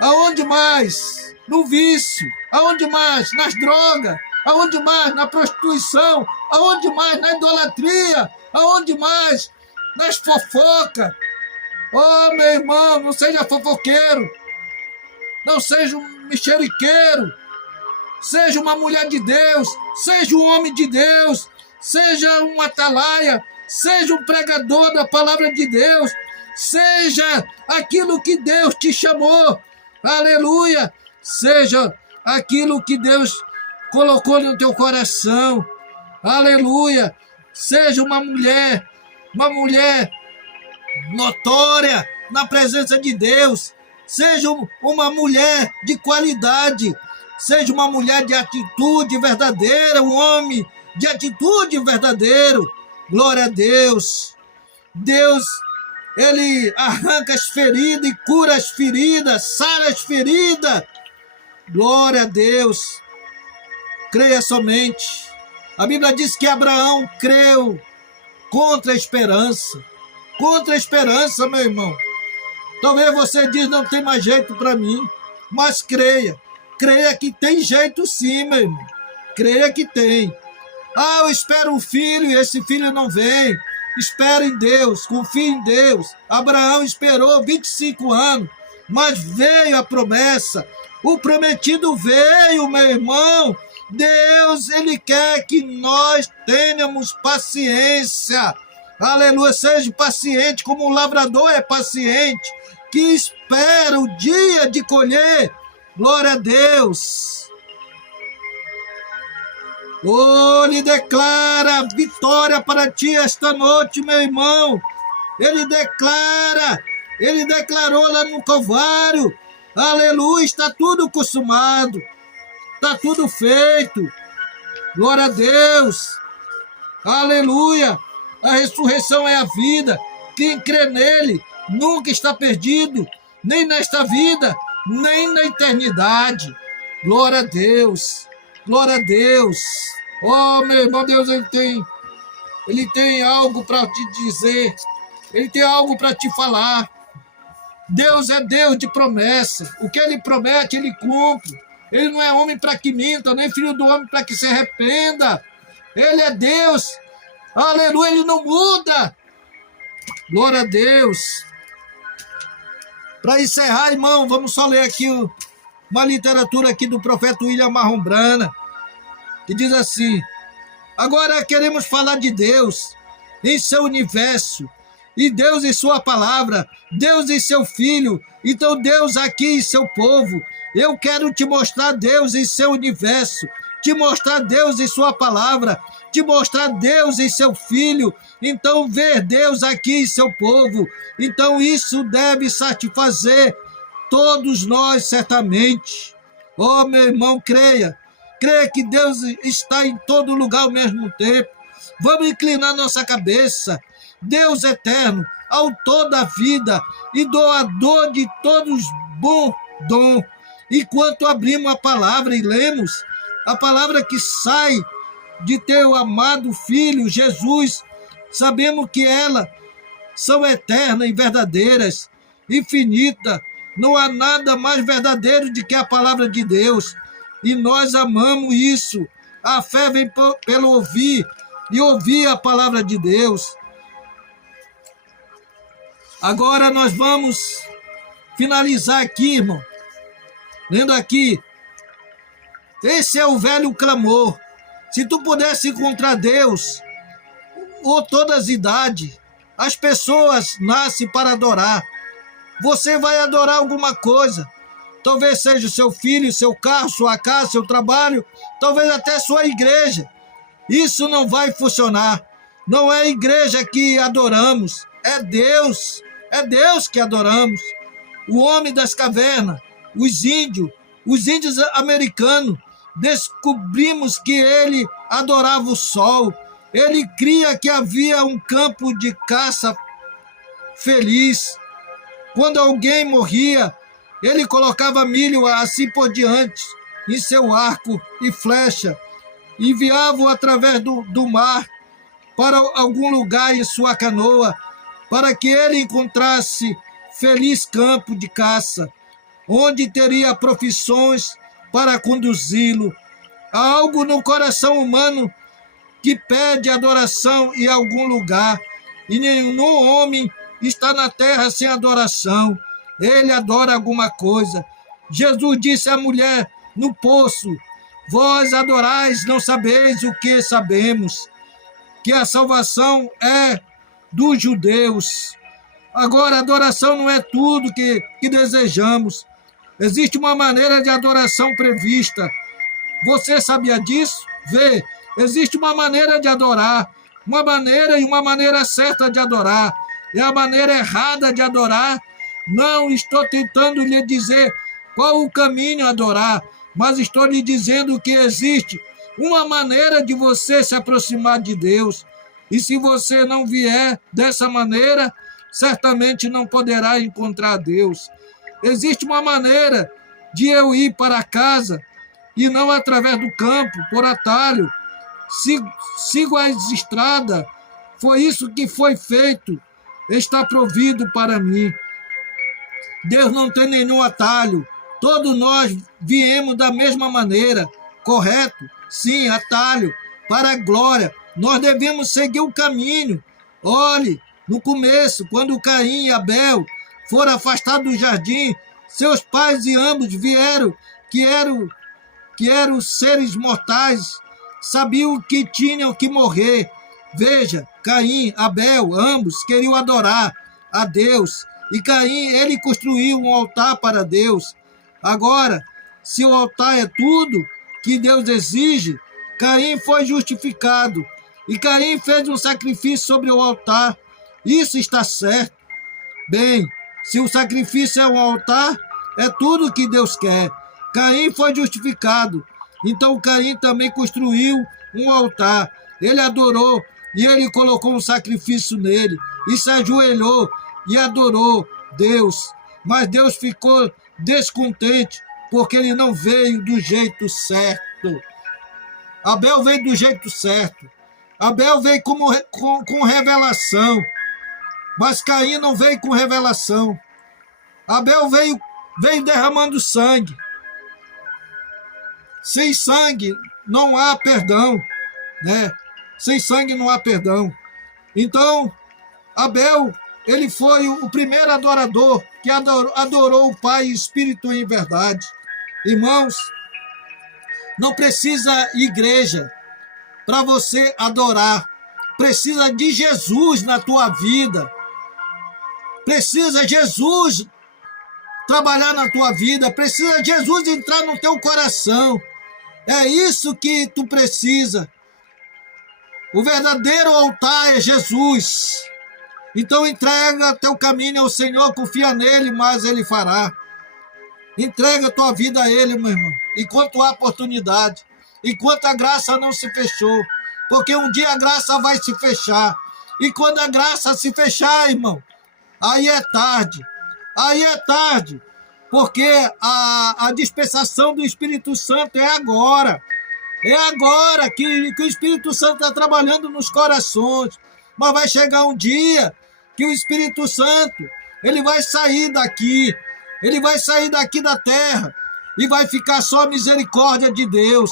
Aonde mais? No vício. Aonde mais? Nas drogas. Aonde mais? Na prostituição. Aonde mais? Na idolatria. Aonde mais? Nas fofocas. Meu irmão, não seja fofoqueiro. Não seja um mexeriqueiro. Seja uma mulher de Deus, seja um homem de Deus, seja um atalaia, seja um pregador da palavra de Deus, seja aquilo que Deus te chamou, aleluia, seja aquilo que Deus colocou no teu coração, aleluia, seja uma mulher notória na presença de Deus, seja uma mulher de qualidade, seja uma mulher de atitude verdadeira, um homem de atitude verdadeiro. Glória a Deus. Deus, ele arranca as feridas e cura as feridas, sara as feridas. Glória a Deus. Creia somente. A Bíblia diz que Abraão creu contra a esperança. Contra a esperança, meu irmão. Talvez você diz, não tem mais jeito para mim, mas creia. Creia que tem jeito sim, meu irmão. Creia que tem. Eu espero um filho e esse filho não vem. Espera em Deus, confia em Deus. Abraão esperou 25 anos, mas veio a promessa. O prometido veio, meu irmão. Deus, ele quer que nós tenhamos paciência. Aleluia, seja paciente, como o lavrador é paciente, que espera o dia de colher. Glória a Deus. Oh, Ele declara vitória para ti esta noite, meu irmão. Ele declarou lá no Calvário. Aleluia, está tudo consumado. Está tudo feito. Glória a Deus. Aleluia. A ressurreição é a vida. Quem crê nele nunca está perdido, nem nesta vida, nem na eternidade. Glória a Deus. Glória a Deus. Oh, meu irmão, Deus, Ele tem algo para te dizer. Ele tem algo para te falar. Deus é Deus de promessa. O que Ele promete, Ele cumpre. Ele não é homem para que minta, nem filho do homem para que se arrependa. Ele é Deus. Aleluia, Ele não muda. Glória a Deus. Para encerrar, irmão, vamos só ler aqui uma literatura aqui do profeta William Marrombrana, que diz assim: agora queremos falar de Deus em seu universo, e Deus em sua palavra, Deus em seu filho, então Deus aqui em seu povo. Eu quero te mostrar Deus em seu universo, te mostrar Deus em sua palavra, te mostrar Deus em seu filho, então ver Deus aqui em seu povo. Então isso deve satisfazer todos nós certamente. Oh, meu irmão, creia que Deus está em todo lugar ao mesmo tempo. Vamos inclinar nossa cabeça. Deus eterno, autor da vida e doador de todos bom dom. Enquanto abrimos a palavra e lemos a palavra que sai de teu amado Filho, Jesus, sabemos que elas são eternas e verdadeiras, infinitas. Não há nada mais verdadeiro do que a palavra de Deus. E nós amamos isso. A fé vem pelo ouvir, e ouvir a palavra de Deus. Agora nós vamos finalizar aqui, irmão, lendo aqui. Esse é o velho clamor. Se tu pudesse encontrar Deus, ou todas as idades, as pessoas nascem para adorar. Você vai adorar alguma coisa. Talvez seja o seu filho, seu carro, sua casa, seu trabalho, talvez até sua igreja. Isso não vai funcionar. Não é a igreja que adoramos, é Deus que adoramos. O homem das cavernas, os índios americanos, descobrimos que ele adorava o sol. Ele cria que havia um campo de caça feliz. Quando alguém morria, ele colocava milho assim por diante em seu arco e flecha, enviava-o através do mar para algum lugar em sua canoa, para que ele encontrasse feliz campo de caça, onde teria profissões para conduzi-lo. Há algo no coração humano que pede adoração em algum lugar, e nenhum homem está na terra sem adoração. Ele adora alguma coisa. Jesus disse à mulher no poço: vós adorais, não sabeis o que sabemos, que a salvação é dos judeus. Agora, a adoração não é tudo que desejamos. Existe uma maneira de adoração prevista. Você sabia disso? Vê, existe uma maneira de adorar, uma maneira certa de adorar. É a maneira errada de adorar. Não estou tentando lhe dizer qual o caminho a adorar, mas estou lhe dizendo que existe uma maneira de você se aproximar de Deus. E se você não vier dessa maneira, certamente não poderá encontrar Deus. Existe uma maneira de eu ir para casa e não através do campo, por atalho. Sigo as estradas. Foi isso que foi feito. Está provido para mim. Deus não tem nenhum atalho. Todos nós viemos da mesma maneira. Correto? Sim, atalho. Para a glória. Nós devemos seguir o caminho. Olhe, no começo, quando Caim e Abel foram afastados do jardim, seus pais e ambos vieram, que eram seres mortais, sabiam que tinham que morrer. Veja, Caim, Abel, ambos queriam adorar a Deus. E Caim, ele construiu um altar para Deus. Agora, se o altar é tudo que Deus exige, Caim foi justificado. E Caim fez um sacrifício sobre o altar. Isso está certo. Bem, se o sacrifício é um altar, é tudo que Deus quer. Caim foi justificado. Então Caim também construiu um altar. Ele adorou e ele colocou um sacrifício nele. E se ajoelhou e adorou Deus. Mas Deus ficou descontente porque ele não veio do jeito certo. Abel veio do jeito certo. Abel veio com revelação. Mas Caim não veio com revelação. Abel veio derramando sangue. Sem sangue não há perdão, né? Sem sangue não há perdão. Então, Abel, ele foi o primeiro adorador que adorou o Pai em espírito e em verdade. Irmãos, não precisa igreja para você adorar. Precisa de Jesus na tua vida. Precisa Jesus trabalhar na tua vida. Precisa Jesus entrar no teu coração. É isso que tu precisa. O verdadeiro altar é Jesus. Então entrega teu caminho ao Senhor, confia nele, mas ele fará. Entrega a tua vida a ele, meu irmão, enquanto há oportunidade, enquanto a graça não se fechou, porque um dia a graça vai se fechar. E quando a graça se fechar, irmão, aí é tarde. Aí é tarde. Porque a dispensação do Espírito Santo é agora. É agora que o Espírito Santo está trabalhando nos corações. Mas vai chegar um dia que o Espírito Santo, ele vai sair daqui. Ele vai sair daqui da terra. E vai ficar só a misericórdia de Deus.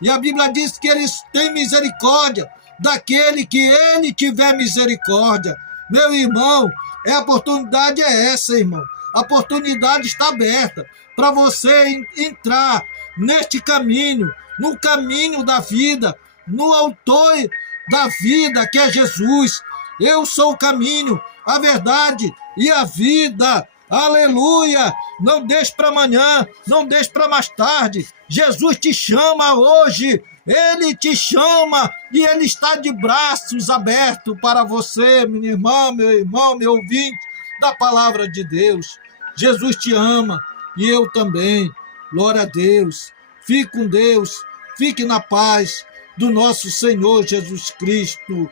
E a Bíblia diz que eles têm misericórdia daquele que ele tiver misericórdia. Meu irmão, a oportunidade é essa, irmão. A oportunidade está aberta para você entrar neste caminho, no caminho da vida, no autor da vida, que é Jesus. Eu sou o caminho, a verdade e a vida. Aleluia! Não deixe para amanhã, não deixe para mais tarde. Jesus te chama hoje. Ele te chama e ele está de braços abertos para você, minha irmã, meu irmão, meu ouvinte da palavra de Deus. Jesus te ama e eu também. Glória a Deus. Fique com Deus. Fique na paz do nosso Senhor Jesus Cristo.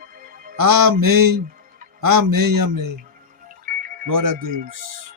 Amém. Amém, amém. Glória a Deus.